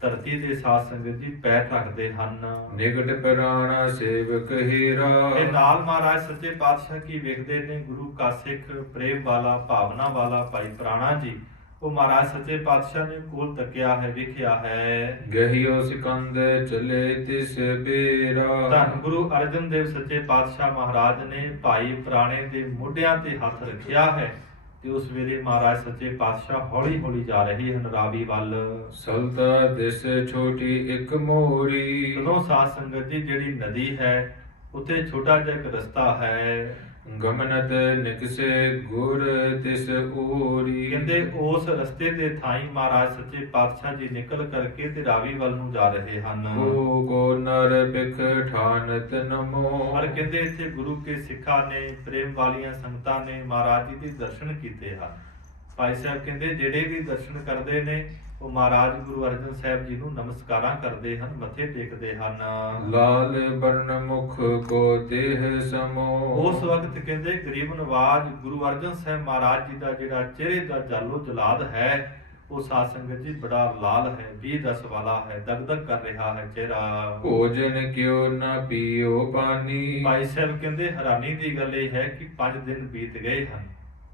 ਧਰਤੀ ਦੇ ਸਾਧ ਸੰਗਤ ਜੀ ਪੈਰ ਰੱਖਦੇ ਹਨ। ਨਿਕਟ ਪ੍ਰਾਣਾ ਸੇਵਕ ਹੀਰਾ। ਤੇ ਨਾਲ ਮਹਾਰਾਜ ਸੱਚੇ ਪਾਤਸ਼ਾਹ ਕੀ ਵੇਖਦੇ ਨੇ ਗੁਰੂ ਕਾ ਸਿੱਖ ਪ੍ਰੇਮ ਵਾਲਾ ਭਾਵਨਾ ਵਾਲਾ ਭਾਈ ਪ੍ਰਾਣਾ ਜੀ, ਉਹ ਮਹਾਰਾਜ ਸੱਚੇ ਪਾਤਸ਼ਾਹ ਨੇ ਕੋਲ ਤੱਕਿਆ ਹੈ, ਵੇਖਿਆ ਹੈ। ਗਹਿਓ ਸਿਕੰਦ ਚਲੇ ਤਿਸ ਬੇਰਾ। ਧੰਨ ਗੁਰੂ ਅਰਜਨ ਦੇਵ ਸੱਚੇ ਪਾਤਸ਼ਾਹ ਮਹਾਰਾਜ ਨੇ ਭਾਈ ਪ੍ਰਾਣੇ ਦੇ ਮੋਢਿਆਂ ਤੇ ਹੱਥ ਰੱਖਿਆ ਹੈ ਤੇ ਉਸ ਵੇਲੇ ਮਹਾਰਾਜ ਸੱਚੇ ਪਾਤਸ਼ਾਹ ਹੌਲੀ ਹੌਲੀ ਜਾ ਰਹੇ ਹਨ ਰਾਵੀ ਵੱਲ। ਸਲਤਾ ਦਿਸ ਛੋਟੀ ਇੱਕ ਮੋਰੀ। ਜਦੋਂ ਸਾਧ ਸੰਗਤ ਦੀ ਜਿਹੜੀ ਨਦੀ ਹੈ ਉੱਥੇ ਛੋਟਾ ਜਿਹਾ ਇੱਕ ਰਸਤਾ ਹੈ। ਗਮਨਤ ਨਿਕਸੇ ਗੁਰ ਤਿਸ ਓਰੀ। ਕਹਿੰਦੇ ਉਸ ਰਸਤੇ ਦੇ ਥਾਈ ਮਹਾਰਾਜ ਸੱਚੇ ਪਾਤਸ਼ਾਹ ਜੀ ਨਿਕਲ ਕਰਕੇ ਤੇ ਰਾਵੀ ਵੱਲ ਨੂੰ ਜਾ ਰਹੇ ਹਨ। ਗੋ ਨਰ ਬਿਖ ਠਾਨਤ ਨਮੋ। ਪਰ ਕਹਿੰਦੇ ਇੱਥੇ ਗੁਰੂ ਕੇ ਸਿੱਖਾਂ ਨੇ ਪ੍ਰੇਮ ਵਾਲੀਆਂ ਸੰਗਤਾਂ ਨੇ ਮਹਾਰਾਜ ਜੀ ਦੇ ਦਰਸ਼ਨ ਕੀਤੇ ਹਨ। ਭਾਈ ਸਾਹਿਬ ਕਹਿੰਦੇ ਜਿਹੜੇ ਵੀ ਦਰਸ਼ਨ ਕਰਦੇ ਨੇ ਉਹ ਮਹਾਰਾਜ ਗੁਰੂ ਅਰਜਨ ਸਾਹਿਬ ਜੀ ਨੂੰ ਨਮਸਕਾਰਾਂ ਕਰਦੇ ਹਨ, ਮੱਥੇ ਟੇਕਦੇ ਹਨ। ਲਾਲ ਬਰਨ ਮੁਖ ਕੋ ਦੇਹ ਸਮੋ। ਉਸ ਵਕਤ ਕਹਿੰਦੇ ਗਰੀਬ ਨਵਾਜ ਗੁਰੂ ਅਰਜਨ ਸਾਹਿਬ ਮਹਾਰਾਜ ਜੀ ਦਾ ਜਿਹੜਾ ਚਿਹਰੇ ਦਾ ਜਾਲੋ ਜਲਾਦ ਹੈ ਉਹ ਸਾਧ ਸੰਗਤ ਜੀ ਬੜਾ ਲਾਲ ਹੈ, 20 ਵਾਲਾ ਹੈ, ਦਗਦਗ ਕਰ ਰਿਹਾ ਹੈ ਚਿਹਰਾ। ਭੋਜਨ ਕਿਉ ਨਾ ਪੀਓ ਪਾਣੀ। ਭਾਈ ਸਾਹਿਬ ਕਹਿੰਦੇ ਹੈਰਾਨੀ ਦੀ ਗੱਲ ਇਹ ਹੈ ਕਿ 5 ਦਿਨ ਬੀਤ ਗਏ ਹਨ,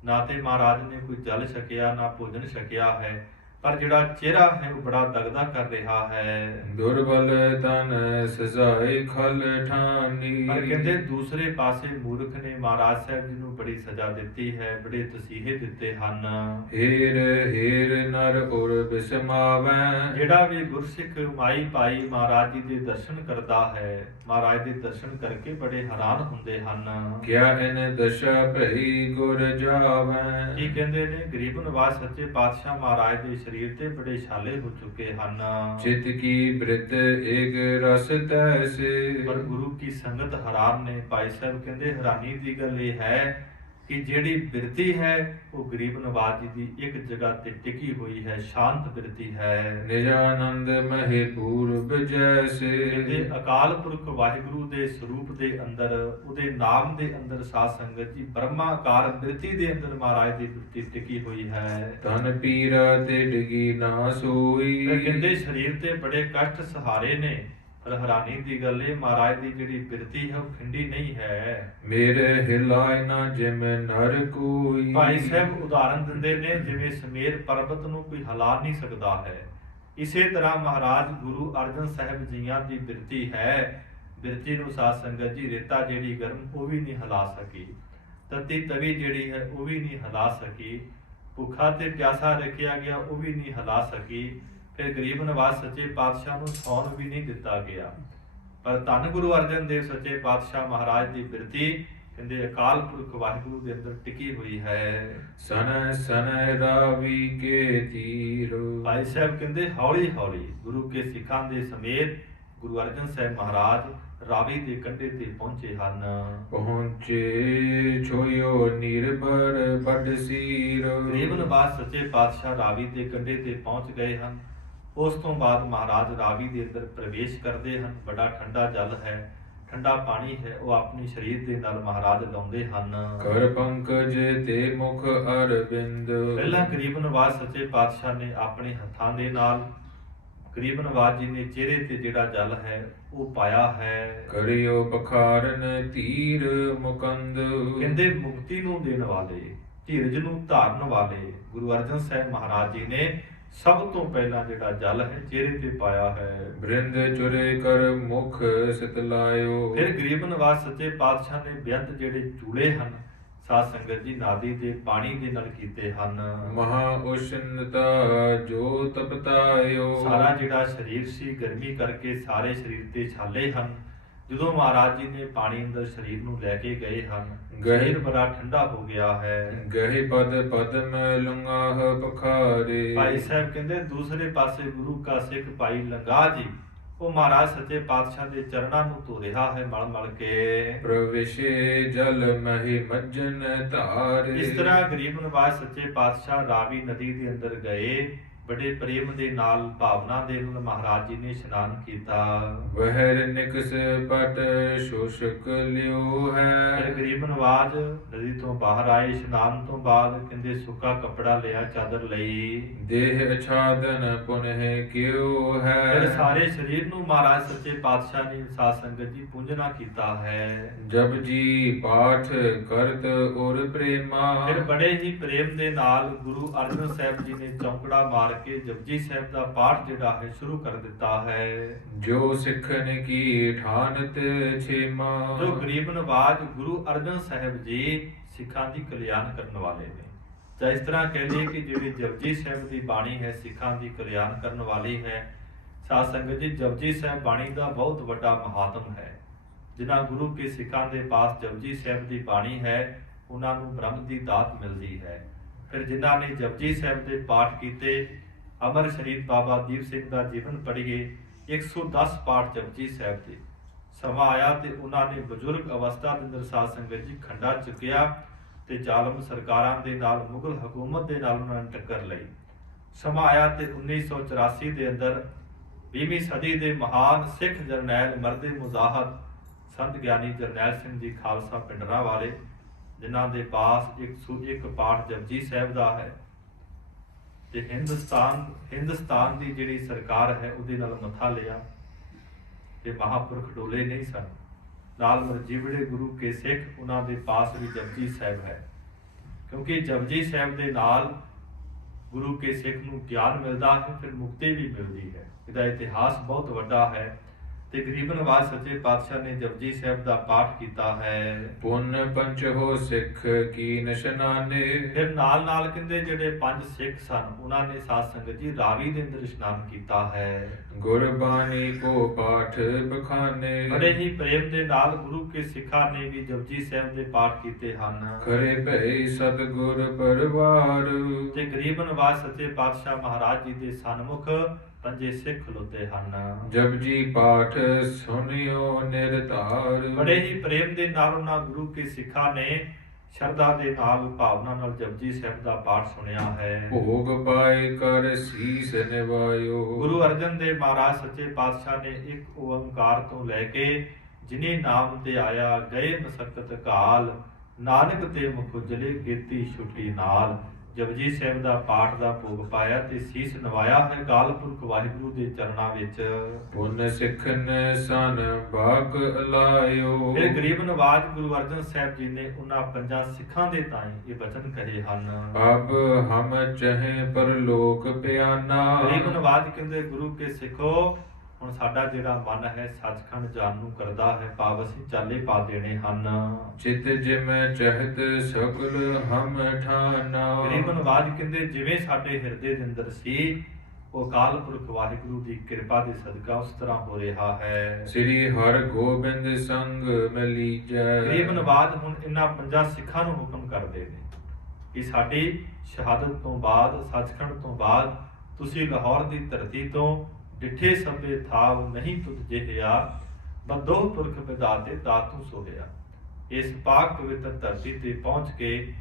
ਨਾ ਤੇ ਮਹਾਰਾਜ ਨੇ ਕੋਈ ਜਲ ਛਕਿਆ ਨਾ ਭੋਜਨ ਛਕਿਆ ਹੈ, ਪਰ ਜਿਹੜਾ ਚਿਹਰਾ ਹੈ ਉਹ ਬੜਾ ਦਗਦਾ ਕਰ ਰਿਹਾ ਹੈ। ਦੁਰਬਲ ਤਨ ਸਜ਼ਾਏ ਖਲ ਠਾਨੀ। ਪਰ ਕਹਿੰਦੇ ਦੂਸਰੇ ਪਾਸੇ ਮੂਰਖ ਨੇ ਮਹਾਰਾਜ ਸਾਹਿਬ ਜੀ ਨੂੰ ਬੜੀ ਸਜ਼ਾ ਦਿੱਤੀ ਹੈ, ਬੜੇ ਤਸੀਹੇ ਦਿੱਤੇ ਹਨ। ਹੀਰ ਹੀਰ ਨਰ ਉਰ ਬਿਸਮਾਵੈ। ਜਿਹੜਾ ਵੀ ਗੁਰਸਿੱਖ ਮਾਈ ਭਾਈ ਮਹਾਰਾਜ ਜੀ ਦੇ ਦਰਸ਼ਨ ਕਰਦਾ ਹੈ, ਮਹਾਰਾਜ ਦੇ ਦਰਸ਼ਨ ਕਰਕੇ ਬੜੇ ਹੈਰਾਨ ਹੁੰਦੇ ਹਨ। ਕਿਆ ਇਨ ਦਸ਼ਾ ਭਈ ਗੁਰ ਜਾਵੈ। ਕੀ ਕਹਿੰਦੇ ਨੇ ਗਰੀਬ ਨਵਾਜ਼ ਸੱਚੇ ਪਾਤਸ਼ਾਹ ਮਹਾਰਾਜ ਦੇ ਸਰੀਰ ਤੇ ਬੜੇ ਛਾਲੇ ਹੋ ਚੁੱਕੇ ਹਨ। ਚਿਤ ਕੀ ਬ੍ਰਿਤ ਏਕ ਰਸ ਤੈਸੇ। ਪਰ ਗੁਰੂ ਕੀ ਸੰਗਤ ਹੈਰਾਨ ਨੇ। ਭਾਈ ਸਾਹਿਬ ਕਹਿੰਦੇ ਹੈਰਾਨੀ ਦੀ ਗੱਲ ਇਹ ਹੈ ਕਿ ਜਿਹੜੀ ਬਿਰਤੀ ਹੈ ਉਹ ਗਰੀਬ ਨਵਾਜ਼ ਜੀ ਦੀ ਇੱਕ ਜਗ੍ਹਾ ਤੇ ਟਿਕੀ ਹੋਈ ਹੈ, ਸ਼ਾਂਤ ਬਿਰਤੀ ਹੈ। ਨਿਜਾਨੰਦ ਮਹਿ ਪੂਰਬ ਜੈਸੇ। ਕਹਿੰਦੇ ਅਕਾਲ ਪੁਰਖ ਵਾਹਿਗੁਰੂ ਦੇ ਸਰੂਪ ਦੇ ਅੰਦਰ, ਉਹਦੇ ਨਾਮ ਦੇ ਅੰਦਰ ਸਾਧ ਸੰਗਤ ਜੀ ਬ੍ਰਹਮਾਕਾਰ ਬਿਰਤੀ ਦੇ ਅੰਦਰ ਮਹਾਰਾਜ ਦੀ ਬਿਰਤੀ ਟਿਕੀ ਹੋਈ ਹੈ। ਤਨ ਪੀਰਾ ਤੇ ਡਿਗੀ ਨਾ ਸੋਈ। ਕਹਿੰਦੇ ਸਰੀਰ ਤੇ ਬੜੇ ਕਸ਼ਟ ਸਹਾਰੇ ਨੇ, ਪਰ ਹੈਰਾਨੀ ਦੀ ਗੱਲ ਇਹ ਮਹਾਰਾਜ ਦੀ ਜਿਹੜੀ ਬਿਰਤੀ ਹੈ ਉਹ ਖਿੰਡੀ ਨਹੀਂ ਹੈ। ਮੇਰੇ ਹਿਲਾਇ ਨਾ ਜਿਮ ਨਰ ਕੋਈ। ਭਾਈ ਸਾਹਿਬ ਉਦਾਹਰਨ ਦਿੰਦੇ ਨੇ ਜਿਵੇਂ ਸਮੇਰ ਪਰਬਤ ਨੂੰ ਕੋਈ ਹਿਲਾ ਨਹੀਂ ਸਕਦਾ ਹੈ, ਇਸੇ ਤਰ੍ਹਾਂ ਮਹਾਰਾਜ ਗੁਰੂ ਅਰਜਨ ਸਾਹਿਬ ਜੀਆਂ ਦੀ ਬਿਰਤੀ ਹੈ। ਬਿਰਤੀ ਨੂੰ ਸਾਧ ਸੰਗਤ ਜੀ ਰੇਤਾ ਜਿਹੜੀ ਗਰਮ ਉਹ ਵੀ ਨਹੀਂ ਹਿਲਾ ਸਕੀ, ਤਤੀ ਤਵੀ ਜਿਹੜੀ ਹੈ ਉਹ ਵੀ ਨਹੀਂ ਹਿਲਾ ਸਕੀ, ਭੁੱਖਾ ਤੇ ਪਿਆਸਾ ਰੱਖਿਆ ਗਿਆ ਉਹ ਵੀ ਨਹੀਂ ਹਿਲਾ ਸਕੀ। ਫਿਰ ਗਰੀਬ ਨਵਾਜ਼ ਸੱਚੇ ਪਾਤਸ਼ਾਹ ਨੂੰ ਸੌਣ ਵੀ ਨਹੀਂ ਦਿੱਤਾ ਗਿਆ। ਪਰ ਧੰਨ ਗੁਰੂ ਅਰਜਨ ਦੇਵ ਸੱਚੇ ਪਾਤਸ਼ਾਹ ਮਹਾਰਾਜ ਦੀ ਬਿਰਤੀ ਕਹਿੰਦੇ ਅਕਾਲ ਪੁਰਖ ਵਾਹਿਗੁਰੂ ਦੇ ਅੰਦਰ ਟਿਕੀ ਹੋਈ ਹੈ। ਸਨੈ ਸਨੈ ਰਾਵੀ ਕੇ ਤੀਰ। ਭਾਈ ਸਾਹਿਬ ਕਹਿੰਦੇ ਹੌਲੀ ਹੌਲੀ ਗੁਰੂ ਕੇ ਸਿੱਖਾਂ ਦੇ ਸਮੇਤ ਗੁਰੂ ਅਰਜਨ ਸਾਹਿਬ ਮਹਾਰਾਜ ਰਾਵੀ ਦੇ ਕੰਢੇ ਤੇ ਪਹੁੰਚੇ ਹਨ। ਪਹੁੰਚੇ ਛੋਇਓ ਨਿਰਭਰ ਬੜ ਸੀਰ। ਗਰੀਬ ਨਵਾਜ਼ ਸੱਚੇ ਪਾਤਸ਼ਾਹ ਰਾਵੀ ਦੇ ਕੰਢੇ ਤੇ ਪਹੁੰਚ ਗਏ ਹਨ। ਉਸ ਤੋਂ ਬਾਅਦ ਮਹਾਰਾਜ ਰਾਵੀ ਦੇ ਅੰਦਰ ਪ੍ਰਵੇਸ਼ ਕਰਦੇ ਹਨ। ਬੜਾ ਠੰਡਾ ਜਲ ਹੈ, ਠੰਡਾ ਪਾਣੀ ਹੈ, ਉਹ ਆਪਣੀ ਸਰੀਰ ਦੇ ਨਾਲ ਮਹਾਰਾਜ ਲਾਉਂਦੇ ਹਨ। ਕਰ ਪੰਕਜ ਤੇ ਮੁਖ ਅਰਬਿੰਦ। ਪਹਿਲਾਂ ਗਰੀਬ ਨਵਾਜ਼ ਸੱਚੇ ਪਾਤਸ਼ਾਹ ਨੇ ਆਪਣੇ ਹੱਥਾਂ ਦੇ ਨਾਲ ਗਰੀਬ ਨਵਾਜ਼ ਜੀ ਨੇ ਚਿਹਰੇ ਤੇ ਜਿਹੜਾ ਜਲ ਹੈ ਉਹ ਪਾਇਆ ਹੈ। ਕਰਿਓ ਬਖਾਰਨ ਧੀਰ ਮੁਕੰਦ। ਕਹਿੰਦੇ ਮੁਕਤੀ ਨੂੰ ਦੇਣ ਵਾਲੇ, ਧੀਰਜ ਨੂੰ ਧਾਰਨ ਵਾਲੇ ਗੁਰੂ ਅਰਜਨ ਸਾਹਿਬ ਮਹਾਰਾਜ ਜੀ ਨੇ ਸਭ ਤੋਂ ਪਹਿਲਾਂ ਜਿਹੜਾ ਜਲ ਹੈ ਚਿਹਰੇ ਤੇ ਪਾਇਆ ਹੈ। ਬ੍ਰਿੰਦ ਚੁਰੇ ਕਰ ਮੁਖ ਸਿਤਲਾਇਓ। ਫਿਰ ਗਰੀਬ ਨਵਾਜ਼ ਸੱਚੇ ਪਾਤਸ਼ਾਹ ਨੇ ਬੇਅੰਤ ਜਿਹੜੇ ਚੂਲੇ ਹਨ ਸਾਧ ਸੰਗਤ ਜੀ ਨਾਦੀ ਦੇ ਪਾਣੀ ਦੇ ਨਾਲ ਕੀਤੇ ਹਨ। ਮਹਾ ਉਸ਼ਨਤਾ ਜੋ ਤਪਤਾਇਓ। ਸਾਰਾ ਜਿਹੜਾ ਸਰੀਰ ਸੀ ਗਰਮੀ ਕਰਕੇ ਸਾਰੇ ਸਰੀਰ ਤੇ ਛਾਲੇ ਹਨ। ਜਦੋਂ ਮਹਾਰਾਜ ਜੀ ਨੇ ਪਾਣੀ ਅੰਦਰ ਸਰੀਰ ਨੂੰ ਲੈ ਕੇ ਗਏ ਹਨ, ਸਰੀਰ ਬੜਾ ਠੰਡਾ ਹੋ ਗਿਆ ਹੈ। ਗਹਿ ਪਦ ਪਦਮ ਲੰਗਾਹ ਪਖਾਰੇ। ਭਾਈ ਸਾਹਿਬ ਕਹਿੰਦੇ ਦੂਸਰੇ ਪਾਸੇ ਗੁਰੂ ਕਾ ਸਿੱਖ ਭਾਈ ਲੰਗਾ ਜੀ ਉਹ ਮਹਾਰਾਜ ਸੱਚੇ ਪਾਤਸ਼ਾਹ ਦੇ ਚਰਨਾਂ ਨੂੰ ਧੋ ਰਿਹਾ ਹੈ ਮਲ ਮਲ ਕੇ। ਪ੍ਰਵੇਸ਼ੇ ਜਲ ਮਹਿ ਮੱਜਨ ਧਾਰ। ਇਸ ਤਰ੍ਹਾਂ ਗਰੀਬ ਨਵਾਜ਼ ਸੱਚੇ ਪਾਤਸ਼ਾਹ ਰਾਵੀ ਨਦੀ ਦੇ ਅੰਦਰ ਗਏ। ਬੜੇ ਪ੍ਰੇਮ ਦੇ ਨਾਲ ਭਾਵਨਾ ਦੇ ਨਾਲ ਮਹਾਰਾਜ ਜੀ ਨੇ ਇਸ਼ਨਾਨ ਕੀਤਾ। ਵਹਿਰ ਨਿਕਸ ਪਟ ਸ਼ੋਸ਼ਕ ਲਿਓ ਹੈ। ਫਿਰ ਗਰੀਬ ਨਵਾਜ਼ ਨਦੀ ਤੋਂ ਬਾਹਰ ਆਏ। ਇਸ਼ਨਾਨ ਤੋਂ ਬਾਅਦ ਕਹਿੰਦੇ ਸੁੱਕਾ ਕੱਪੜਾ ਲਿਆ, ਚਾਦਰ ਲਈ। ਦੇਹ ਅਛਾਦਨ ਪੁਨਹਿ ਕਿਉ ਹੈ। ਫਿਰ ਸਾਰੇ ਸਰੀਰ ਨੂੰ ਮਹਾਰਾਜ ਸੱਚੇ ਪਾਤਸ਼ਾਹ ਨੇ ਸਾਧ ਸੰਗਤ ਜੀ ਪੂਜਣਾ ਕੀਤਾ ਹੈ। ਜਬ ਜੀ ਪਾਠ ਕਰਤ ਔਰ ਪ੍ਰੇਮਾ। ਫਿਰ ਬੜੇ ਹੀ ਪ੍ਰੇਮ ਦੇ ਨਾਲ ਗੁਰੂ ਅਰਜਨ ਸਾਹਿਬ ਜੀ ਨੇ ਚੌਂਕੜਾ ਮਾਰ ਕੇ ਜਪਜੀ ਸਾਹਿਬ ਦਾ ਪਾਠ ਜਿਹੜਾ ਹੈ ਸ਼ੁਰੂ ਕਰ ਦਿੱਤਾ ਹੈ। ਜੋ ਸਿੱਖਨ ਕੀ ਠਾਨਤ ਛੇਮਾ। ਜੋ ਗਰੀਬ ਨਵਾਜ਼ ਗੁਰੂ ਅਰਜਨ ਸਾਹਿਬ ਜੀ ਸਿੱਖਾਂ ਦੀ ਕਲਿਆਣ ਕਰਨ ਵਾਲੇ ਨੇ। ਜਾਂ ਇਸ ਤਰ੍ਹਾਂ ਕਹਿ ਲਈਏ ਕਿ ਜਿਹੜੀ ਜਪਜੀ ਸਾਹਿਬ ਦੀ ਬਾਣੀ ਹੈ ਸਿੱਖਾਂ ਦੀ ਕਲਿਆਣ ਕਰਨ ਵਾਲੀ ਹੈ। ਸਾਧ ਸੰਗਤ ਜੀ ਜਪਜੀ ਸਾਹਿਬ ਬਾਣੀ ਦਾ ਬਹੁਤ ਵੱਡਾ ਮਹਾਤਮ ਹੈ। ਜਿਨ੍ਹਾਂ ਗੁਰੂ ਕੇ ਸਿੱਖਾਂ ਦੇ ਪਾਸ ਜਪਜੀ ਸਾਹਿਬ ਦੀ ਬਾਣੀ ਹੈ ਉਹਨਾਂ ਨੂੰ ਬ੍ਰਹਮ ਦੀ ਦਾਤ ਮਿਲਦੀ ਹੈ। ਫਿਰ ਜਿਨ੍ਹਾਂ ਨੇ ਜਪਜੀ ਸਾਹਿਬ ਦੇ ਪਾਠ ਕੀਤੇ, ਅਮਰ ਸ਼ਹੀਦ ਬਾਬਾ ਦੀਪ ਸਿੰਘ ਦਾ ਜੀਵਨ ਪੜ੍ਹੀਏ, 110 ਪਾਠ ਜਪਜੀ ਸਾਹਿਬ ਦੇ। ਸਮਾਂ ਆਇਆ ਤੇ ਉਹਨਾਂ ਨੇ ਬਜ਼ੁਰਗ ਅਵਸਥਾ ਦੇ ਅੰਦਰ ਸਾਧ ਸੰਗਤ ਜੀ ਖੰਡਾ ਚੁੱਕਿਆ ਤੇ ਜ਼ਾਲਮ ਸਰਕਾਰਾਂ ਦੇ ਨਾਲ, ਮੁਗਲ ਹਕੂਮਤ ਦੇ ਨਾਲ ਉਹਨਾਂ ਨੇ ਟੱਕਰ ਲਈ। ਸਮਾਂ ਆਇਆ ਤੇ 1984 ਦੇ ਅੰਦਰ 20ਵੀਂ ਸਦੀ ਦੇ ਮਹਾਨ ਸਿੱਖ ਜਰਨੈਲ ਮਰਦੇ ਮੁਜ਼ਾਹਦ ਸੰਤ ਗਿਆਨੀ ਜਰਨੈਲ ਸਿੰਘ ਜੀ ਖਾਲਸਾ ਪਿੰਡਰਾਂ ਵਾਲੇ, ਜਿਨ੍ਹਾਂ ਦੇ ਪਾਸ 101 ਪਾਠ ਜਪਜੀ ਸਾਹਿਬ ਦਾ ਹੈ ਤੇ ਹਿੰਦੁਸਤਾਨ ਦੀ ਜਿਹੜੀ ਸਰਕਾਰ ਹੈ ਉਹਦੇ ਨਾਲ ਮੱਥਾ ਲਿਆ ਤੇ ਮਹਾਪੁਰਖ ਡੋਲੇ ਨਹੀਂ ਸਨ। ਨਾਲ ਮਰਜੀਵੜੇ ਗੁਰੂ ਕੇ ਸਿੱਖ ਉਹਨਾਂ ਦੇ ਪਾਸ ਵੀ ਜਪਜੀ ਸਾਹਿਬ ਹੈ, ਕਿਉਂਕਿ ਜਪਜੀ ਸਾਹਿਬ ਦੇ ਨਾਲ ਗੁਰੂ ਕੇ ਸਿੱਖ ਨੂੰ ਗਿਆਨ ਮਿਲਦਾ ਹੈ, ਫਿਰ ਮੁਕਤੀ ਵੀ ਮਿਲਦੀ ਹੈ। ਇਹਦਾ ਇਤਿਹਾਸ ਬਹੁਤ ਵੱਡਾ ਹੈ ਤੇ ਗਰੀਬ ਨਵਾਜ਼ ਸੱਚੇ ਪਾਤਸ਼ਾਹ ਨੇ ਜਪਜੀ ਸਾਹਿਬ ਦਾ ਪਾਠ ਕੀਤਾ ਹੈ। ਪੁੰਨ ਪੰਚ ਹੋ ਸਿੱਖ ਕੀ ਨਿਸ਼ਨਾਨੇ। ਫਿਰ ਨਾਲ ਨਾਲ ਕਹਿੰਦੇ ਜਿਹੜੇ 5 ਸਿੱਖ ਸਨ ਉਹਨਾਂ ਨੇ ਸਾਧ ਸੰਗਤ ਜੀ ਰਾਵੀ ਦੇ ਅੰਦਰ ਇਸ਼ਨਾਨ ਕੀਤਾ ਹੈ। ਗੁਰਬਾਣੀ ਕੋ ਪਾਠ ਬਖਾਨੇ। ਬੜੇ ਹੀ ਪ੍ਰੇਮ ਦੇ ਨਾਲ ਗੁਰੂ ਕੇ ਸਿੱਖਾਂ ਨੇ ਵੀ ਜਪਜੀ ਸਾਹਿਬ ਦੇ ਪਾਠ ਕੀਤੇ ਹਨ। ਖਰੇ ਭਈ ਸਤਿਗੁਰ ਪਰਵਾਰ। ਤੇ ਗਰੀਬ ਨਵਾਜ਼ ਸੱਚੇ ਪਾਤਸ਼ਾਹ ਮਹਾਰਾਜ ਜੀ ਦੇ ਸਨਮੁਖ 5 ਸਿੱਖ ਖਲੋਤੇ ਹਨ। ਜਪਜੀ ਪਾਠ ਸੁਨਿਓ ਨਿਰਧਾਰ। ਬੜੇ ਹੀ ਪ੍ਰੇਮ ਦੇ ਨਾਲ ਉਹਨਾਂ ਗੁਰੂ ਕੇ ਸਿੱਖਾਂ ਨੇ ਸ਼ਰਧਾ ਦੇ ਨਾਲ, ਭਾਵਨਾ ਨਾਲ ਜਪਜੀ ਸਾਹਿਬ ਦਾ ਪਾਠ ਸੁਣਿਆ ਹੈ। ਭੋਗ ਪਾਏ ਕਰ ਸੀਸ ਨਿਵਾਇਓ। ਗੁਰੂ ਅਰਜਨ ਦੇਵ ਮਹਾਰਾਜ ਸੱਚੇ ਪਾਤਸ਼ਾਹ ਨੇ ਇੱਕ ਓੰਕਾਰ ਤੋਂ ਲੈ ਕੇ ਜਿਨੇ ਨਾਮ ਤੇ ਆਇਆ ਗਏ ਮਸਕਤ ਕਾਲ, ਨਾਨਕ ਤੇ ਮੁਖ ਉਜਲੇ ਕੀਤੀ ਛੁੱਟੀ ਨਾਲ। ਜਪਜੀ ਸਾਹਿਬ ਦਾ ਪਾਠ ਦਾ ਭੋਗ ਪਾਇਆ ਤੇ ਸੀਸ ਨਵਾਇਆ ਹੈ ਅਕਾਲ ਪੁਰਖ ਵਾਹਿਗੁਰੂ ਦੇ ਚਰਨਾਂ ਵਿੱਚ। ਪੁੰਨ ਸਿੱਖਨ ਸਨ ਬਾਗ ਲਾਇਓ। ਫਿਰ ਗਰੀਬ ਨਵਾਜ਼ ਗੁਰੂ ਅਰਜਨ ਸਾਹਿਬ ਜੀ ਨੇ ਉਹਨਾਂ 5 ਸਿੱਖਾਂ ਦੇ ਤਾਈਂ ਇਹ ਬਚਨ ਕਹੇ ਹਨ। ਅਬ ਹਮ ਚਹੇ ਪਰਲੋਕ ਪਿਆਨਾ। ਗਰੀਬ ਨਵਾਜ਼ ਕਹਿੰਦੇ ਗੁਰੂ ਕੇ ਸਿੱਖੋ, ਹੁਣ ਸਾਡਾ ਜਿਹੜਾ ਮਨ ਹੈ ਸੱਚਖੰਡ ਜਾਣ ਨੂੰ ਕਰਦਾ ਹੈ, ਭਾਵ ਅਸੀਂ ਚਾਲੇ ਪਾ ਦੇਣੇ ਹਨ। ਚਿਤ ਜਿਮੈ ਚਹਤ ਸਕਲ ਹਮ ਠਾਨਾ। ਗਰੀਬ ਨਵਾਜ਼ ਕਹਿੰਦੇ ਜਿਵੇਂ ਸਾਡੇ ਹਿਰਦੇ ਦੇ ਅੰਦਰ ਸੀ ਉਹ ਅਕਾਲ ਪੁਰਖ ਵਾਹਿਗੁਰੂ ਦੀ ਕਿਰਪਾ ਦੇ ਸਦਕਾ ਉਸ ਤਰ੍ਹਾਂ ਹੋ ਰਿਹਾ ਹੈ। ਸ੍ਰੀ ਹਰਿ ਗੋਬਿੰਦ ਸੰਗ ਮਿਲੀਜੈ। ਗਰੀਬ ਨਵਾਜ ਹੁਣ ਇਹਨਾਂ ਪੰਜਾਂ ਸਿੱਖਾਂ ਨੂੰ ਹੁਕਮ ਕਰਦੇ ਨੇ ਕਿ ਸਾਡੀ ਸ਼ਹਾਦਤ ਤੋਂ ਬਾਅਦ, ਸੱਚਖੰਡ ਤੋਂ ਬਾਅਦ ਤੁਸੀਂ ਲਾਹੌਰ ਦੀ ਧਰਤੀ ਤੋਂ ਡਿਠੇ ਸਭੇ ਥਾਵ ਨਹੀਂ ਤੁਧ ਜਿਹਿਆ, ਬੱਧੋ ਪੁਰਖ ਵਿਦਾਤੇ ਦਾਤੂ ਸੋਹਿਆ। ਇਸ ਪਾਕ ਪਵਿੱਤਰ ਧਰਤੀ ਤੇ ਪਹੁੰਚ ਕੇ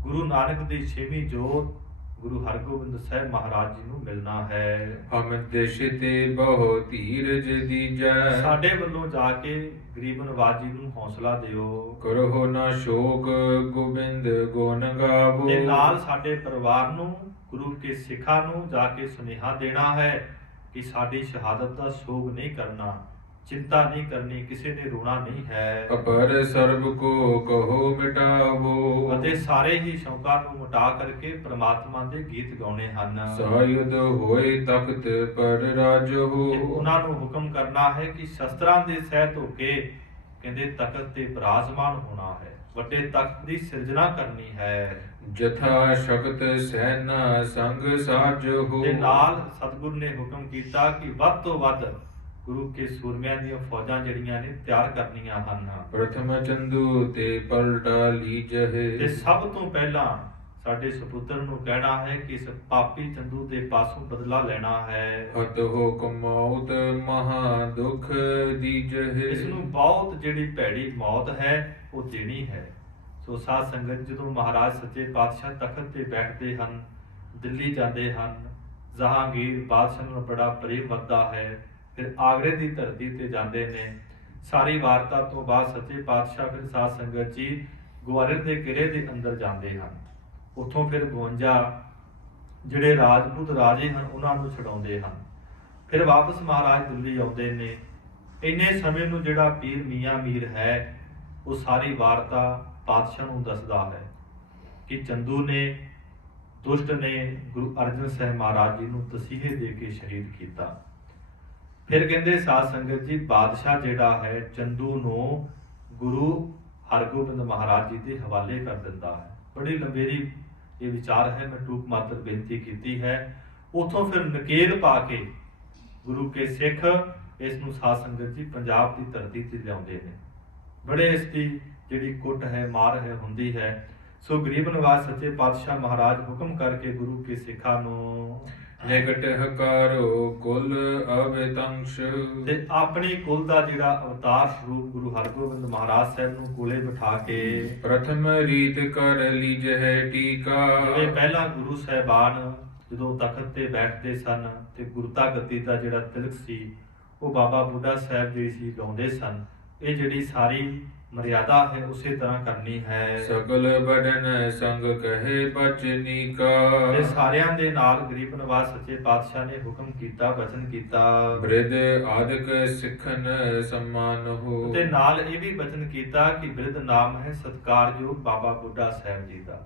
ਗੁਰੂ ਨਾਨਕ ਦੀ ਛੇਵੀਂ ਜੋਤ ਗੁਰੂ ਹਰਗੋਬਿੰਦ ਸਾਹਿਬ ਮਹਾਰਾਜ ਜੀ ਨੂੰ ਮਿਲਣਾ ਹੈ। ਹਮ ਦੇਸ਼ ਤੇ ਬਹੁ ਧੀਰਜ ਦੀਜੈ। ਸਾਡੇ ਵੱਲੋਂ ਜਾ ਕੇ ਗਰੀਬ ਨਵਾਜ ਜੀ ਨੂੰ ਹੌਸਲਾ ਦਿਓ ਕਰੋ ਨਾ ਸ਼ੋਕ ਗੋਬਿੰਦ ਗੁਣ ਗਾਵੋ। ਤੇ ਨਾਲ ਸਾਡੇ ਪਰਿਵਾਰ ਨੂੰ, ਗੁਰੂ ਕੇ ਸਿੱਖਾਂ ਨੂੰ ਜਾ ਕੇ ਸੁਨੇਹਾ ਦੇਣਾ ਹੈ ਕਿ ਸਾਡੀ ਸ਼ਹਾਦਤ ਦਾ ਸੋਗ ਨਹੀਂ ਕਰਨਾ, ਚਿੰਤਾ ਨਹੀਂ ਕਰਨੀ, ਕਿਸੇ ਨੇ ਰੋਣਾ ਨਹੀਂ ਹੈ। ਅਪਰ ਸਰਬ ਕੋ ਕਹੋ ਮਿਟਾਵੋ। ਅਤੇ ਸਾਰੇ ਹੀ ਸ਼ੌਕਾਂ ਨੂੰ ਮਿਟਾ ਕਰਕੇ ਪ੍ਰਮਾਤਮਾ ਦੇ ਗੀਤ ਗਾਉਣੇ ਹਨ। ਸਾਯੁਧ ਹੋਏ ਤਖਤ ਪਰ ਰਾਜੋ। ਤੇ ਉਹਨਾਂ ਨੂੰ ਹੁਕਮ ਕਰਨਾ ਹੈ ਕਿ ਸ਼ਸਤਰਾਂ ਦੇ ਸਹਿਤ ਹੋ ਕੇ ਕਹਿੰਦੇ ਤਖਤ ਤੇ ਬਿਰਾਜਮਾਨ ਹੋਣਾ ਹੈ, ਵੱਡੇ ਤਖਤ ਦੀ ਸਿਰਜਣਾ ਕਰਨੀ ਹੈ। ਜਥਾ ਸ਼ਕਤ ਸੈਨਾ ਸੰਗ ਸਾਜੋ। ਤੇ ਨਾਲ ਸਤਿਗੁਰ ਨੇ ਹੁਕਮ ਕੀਤਾ ਕਿ ਵੱਧ ਤੋਂ ਵੱਧ ਗੁਰੂ ਕੇ ਸੂਰਮਿਆਂ ਦੀਆਂ ਫੌਜਾਂ ਜਿਹੜੀਆਂ ਨੇ ਤਿਆਰ ਕਰਨੀਆਂ ਹਨ। ਪ੍ਰਥਮ ਚੰਦੂ ਤੇ ਪਲਟਾ ਲੀਜਹਿ। ਤੇ ਸਭ ਤੋਂ ਪਹਿਲਾਂ ਸਾਡੇ ਸੁਪੁੱਤਰ ਨੂੰ ਕਹਿਣਾ ਹੈ ਕਿ ਇਸ ਪਾਪੀ ਚੰਦੂ ਦੇ ਪਾਸੋਂ ਬਦਲਾ ਲੈਣਾ ਹੈ। ਹਤ ਹੋ ਕਮਾਉਤ ਮਹਾ ਦੁਖ ਦੀਜਹਿ। ਇਸ ਨੂੰ ਬਹੁਤ ਜਿਹੜੀ ਭੈੜੀ ਮੌਤ ਹੈ ਉਹ ਦੇਣੀ ਹੈ। ਸੋ ਸਾਧ ਸੰਗਤ, ਜਦੋਂ ਮਹਾਰਾਜ ਸੱਚੇ ਪਾਤਸ਼ਾਹ ਤਖਤ ਤੇ ਬੈਠਦੇ ਹਨ, ਦਿੱਲੀ ਜਾਂਦੇ ਹਨ, ਜਹਾਂਗੀਰ ਬਾਦਸ਼ਾਹ ਨੂੰ ਬੜਾ ਪ੍ਰੇਮ ਵੱਧਦਾ ਹੈ, ਫਿਰ ਆਗਰੇ ਦੀ ਧਰਤੀ ਤੇ ਜਾਂਦੇ ਨੇ। ਸਾਰੀ ਵਾਰਤਾ ਤੋਂ ਬਾਅਦ ਸੱਚੇ ਪਾਤਸ਼ਾਹ ਫਿਰ ਸਾਧ ਸੰਗਤ ਜੀ ਗਵਾਲੀਅਰ ਦੇ ਕਿਲੇ ਦੇ ਅੰਦਰ ਜਾਂਦੇ ਹਨ। ਉੱਥੋਂ ਫਿਰ 52 ਜਿਹੜੇ ਰਾਜਪੂਤ ਰਾਜੇ ਹਨ ਉਹਨਾਂ ਨੂੰ ਛਡਾਉਂਦੇ ਹਨ। ਫਿਰ ਵਾਪਸ ਮਹਾਰਾਜ ਦਿੱਲੀ ਆਉਂਦੇ ਨੇ। ਇੰਨੇ ਸਮੇਂ ਨੂੰ ਜਿਹੜਾ ਪੀਰ ਮੀਆਂ ਮੀਰ ਹੈ ਉਹ ਸਾਰੀ ਵਾਰਤਾ ਪਾਤਸ਼ਾਹ ਨੂੰ ਦੱਸਦਾ ਹੈ ਕਿ ਚੰਦੂ ਨੇ, ਦੁਸ਼ਟ ਨੇ ਗੁਰੂ ਅਰਜਨ ਸਾਹਿਬ ਮਹਾਰਾਜ ਜੀ ਨੂੰ ਤਸੀਹੇ ਦੇ ਕੇ ਸ਼ਹੀਦ ਕੀਤਾ। ਫਿਰ ਕਹਿੰਦੇ ਸਾਧ ਸੰਗਤ ਜੀ ਬਾਦਸ਼ਾਹ ਜਿਹੜਾ ਹੈ ਚੰਦੂ ਨੂੰ ਗੁਰੂ ਹਰਗੋਬਿੰਦ ਮਹਾਰਾਜ ਜੀ ਦੇ ਹਵਾਲੇ ਕਰ ਦਿੰਦਾ ਹੈ। ਬੜੀ ਲੰਬੇਰੀ ਇਹ ਵਿਚਾਰ ਹੈ, ਮੈਂ ਟੂਕ ਮਾਤਰ ਬੇਨਤੀ ਕੀਤੀ ਹੈ। ਉਥੋਂ ਫਿਰ ਨਕੇਲ ਪਾ ਕੇ ਗੁਰੂ ਕੇ ਸਿੱਖ ਇਸ ਨੂੰ ਸਾਧ ਸੰਗਤ ਜੀ ਪੰਜਾਬ ਦੀ ਧਰਤੀ ਤੇ ਲਿਆਉਂਦੇ ਨੇ। ਬੜੇ ਇਸ ਦੀ ਜਿਹੜੀ ਕੁੱਟ ਹੈ, ਮਾਰ ਹੈ ਹੁੰਦੀ ਹੈ। ਸੋ ਗਰੀਬ ਨਵਾਜ ਸੱਚੇ ਪਾਤਸ਼ਾਹ ਮਹਾਰਾਜ ਹੁਕਮ ਕਰਕੇ ਗੁਰੂ ਕੇ ਸਿੱਖਾਂ ਨੂੰ ਨਿਕਟ ਹਕਾਰੋ ਕੁਲ ਅਵਤੰਸ਼। ਤੇ ਆਪਣੀ ਕੁਲ ਦਾ ਜਿਹੜਾ ਅਵਤਾਰ ਸਰੂਪ ਗੁਰੂ ਹਰਗੋਬਿੰਦ ਮਹਾਰਾਜ ਸਾਹਿਬ ਨੂੰ ਕੋਲੇ ਬਿਠਾ ਕੇ ਪ੍ਰਥਮ ਰੀਤ ਕਰ ਲੀਜਹਿ ਟੀਕਾ। ਜਿਵੇਂ ਪਹਿਲਾਂ ਗੁਰੂ ਸਾਹਿਬਾਨ ਜਦੋਂ ਤਖਤ ਤੇ ਬੈਠਦੇ ਸਨ ਤੇ ਗੁਰਤਾ ਗੱਦੀ ਦਾ ਜਿਹੜਾ ਤਿਲਕ ਸੀ ਉਹ ਬਾਬਾ ਬੁੱਢਾ ਸਾਹਿਬ ਜੀ ਸੀ ਲਾਉਂਦੇ ਸਨ। ਇਹ ਜਿਹੜੀ ਸਾਰੀ ਮਰਿਆਦਾ ਹੈ ਉਸੇ ਤਰ੍ਹਾਂ ਕਰਨੀ ਹੈ। ਸਗਲ ਬਦਨ ਸੰਗ ਕਹੇ ਬਚਨੀਕਾ। ਤੇ ਸਾਰਿਆਂ ਦੇ ਨਾਲ ਗਰੀਬ ਨਵਾਜ ਸੱਚੇ ਪਾਤਸ਼ਾਹ ਨੇ ਹੁਕਮ ਕੀਤਾ, ਬਚਨ ਕੀਤਾ। ਬ੍ਰਿਧ ਆਦਿਕ ਸਿੱਖਨ ਸਨਮਾਨ ਹੋ। ਤੇ ਨਾਲ ਇਹ ਵੀ ਬਚਨ ਕੀਤਾ ਕਿ ਬ੍ਰਿਧ ਨਾਮ ਹੈ ਸਤਿਕਾਰਯੋਗ ਬਾਬਾ ਬੁੱਢਾ ਸਾਹਿਬ ਜੀ ਦਾ,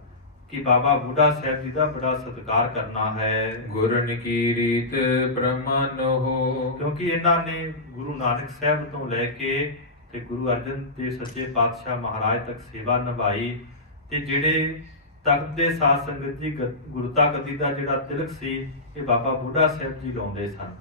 ਕਿ ਬਾਬਾ ਬੁੱਢਾ ਸਾਹਿਬ ਜੀ ਦਾ ਬੜਾ ਸਤਿਕਾਰ ਕਰਨਾ ਹੈ। ਗੁਰਨ ਕੀ ਰੀਤ ਪ੍ਰਮਾਨ ਹੋ। ਕਿਉਂਕਿ ਇਹਨਾਂ ਨੇ ਗੁਰੂ ਨਾਨਕ ਸਾਹਿਬ ਤੋਂ ਲੈ ਕੇ ਤੇ ਗੁਰੂ ਅਰਜਨ ਦੇਵ ਸੱਚੇ ਪਾਤਸ਼ਾਹ ਮਹਾਰਾਜ ਤੱਕ ਸੇਵਾ ਨਿਭਾਈ। ਤੇ ਜਿਹੜੇ ਤਖਤ ਦੇ ਸਾਧ ਸੰਗਤ ਜੀ ਗੁਰਤਾ ਗੱਦੀ ਦਾ ਜਿਹੜਾ ਤਿਲਕ ਸੀ ਇਹ ਬਾਬਾ ਬੁੱਢਾ ਸਾਹਿਬ ਜੀ ਲਾਉਂਦੇ ਸਨ।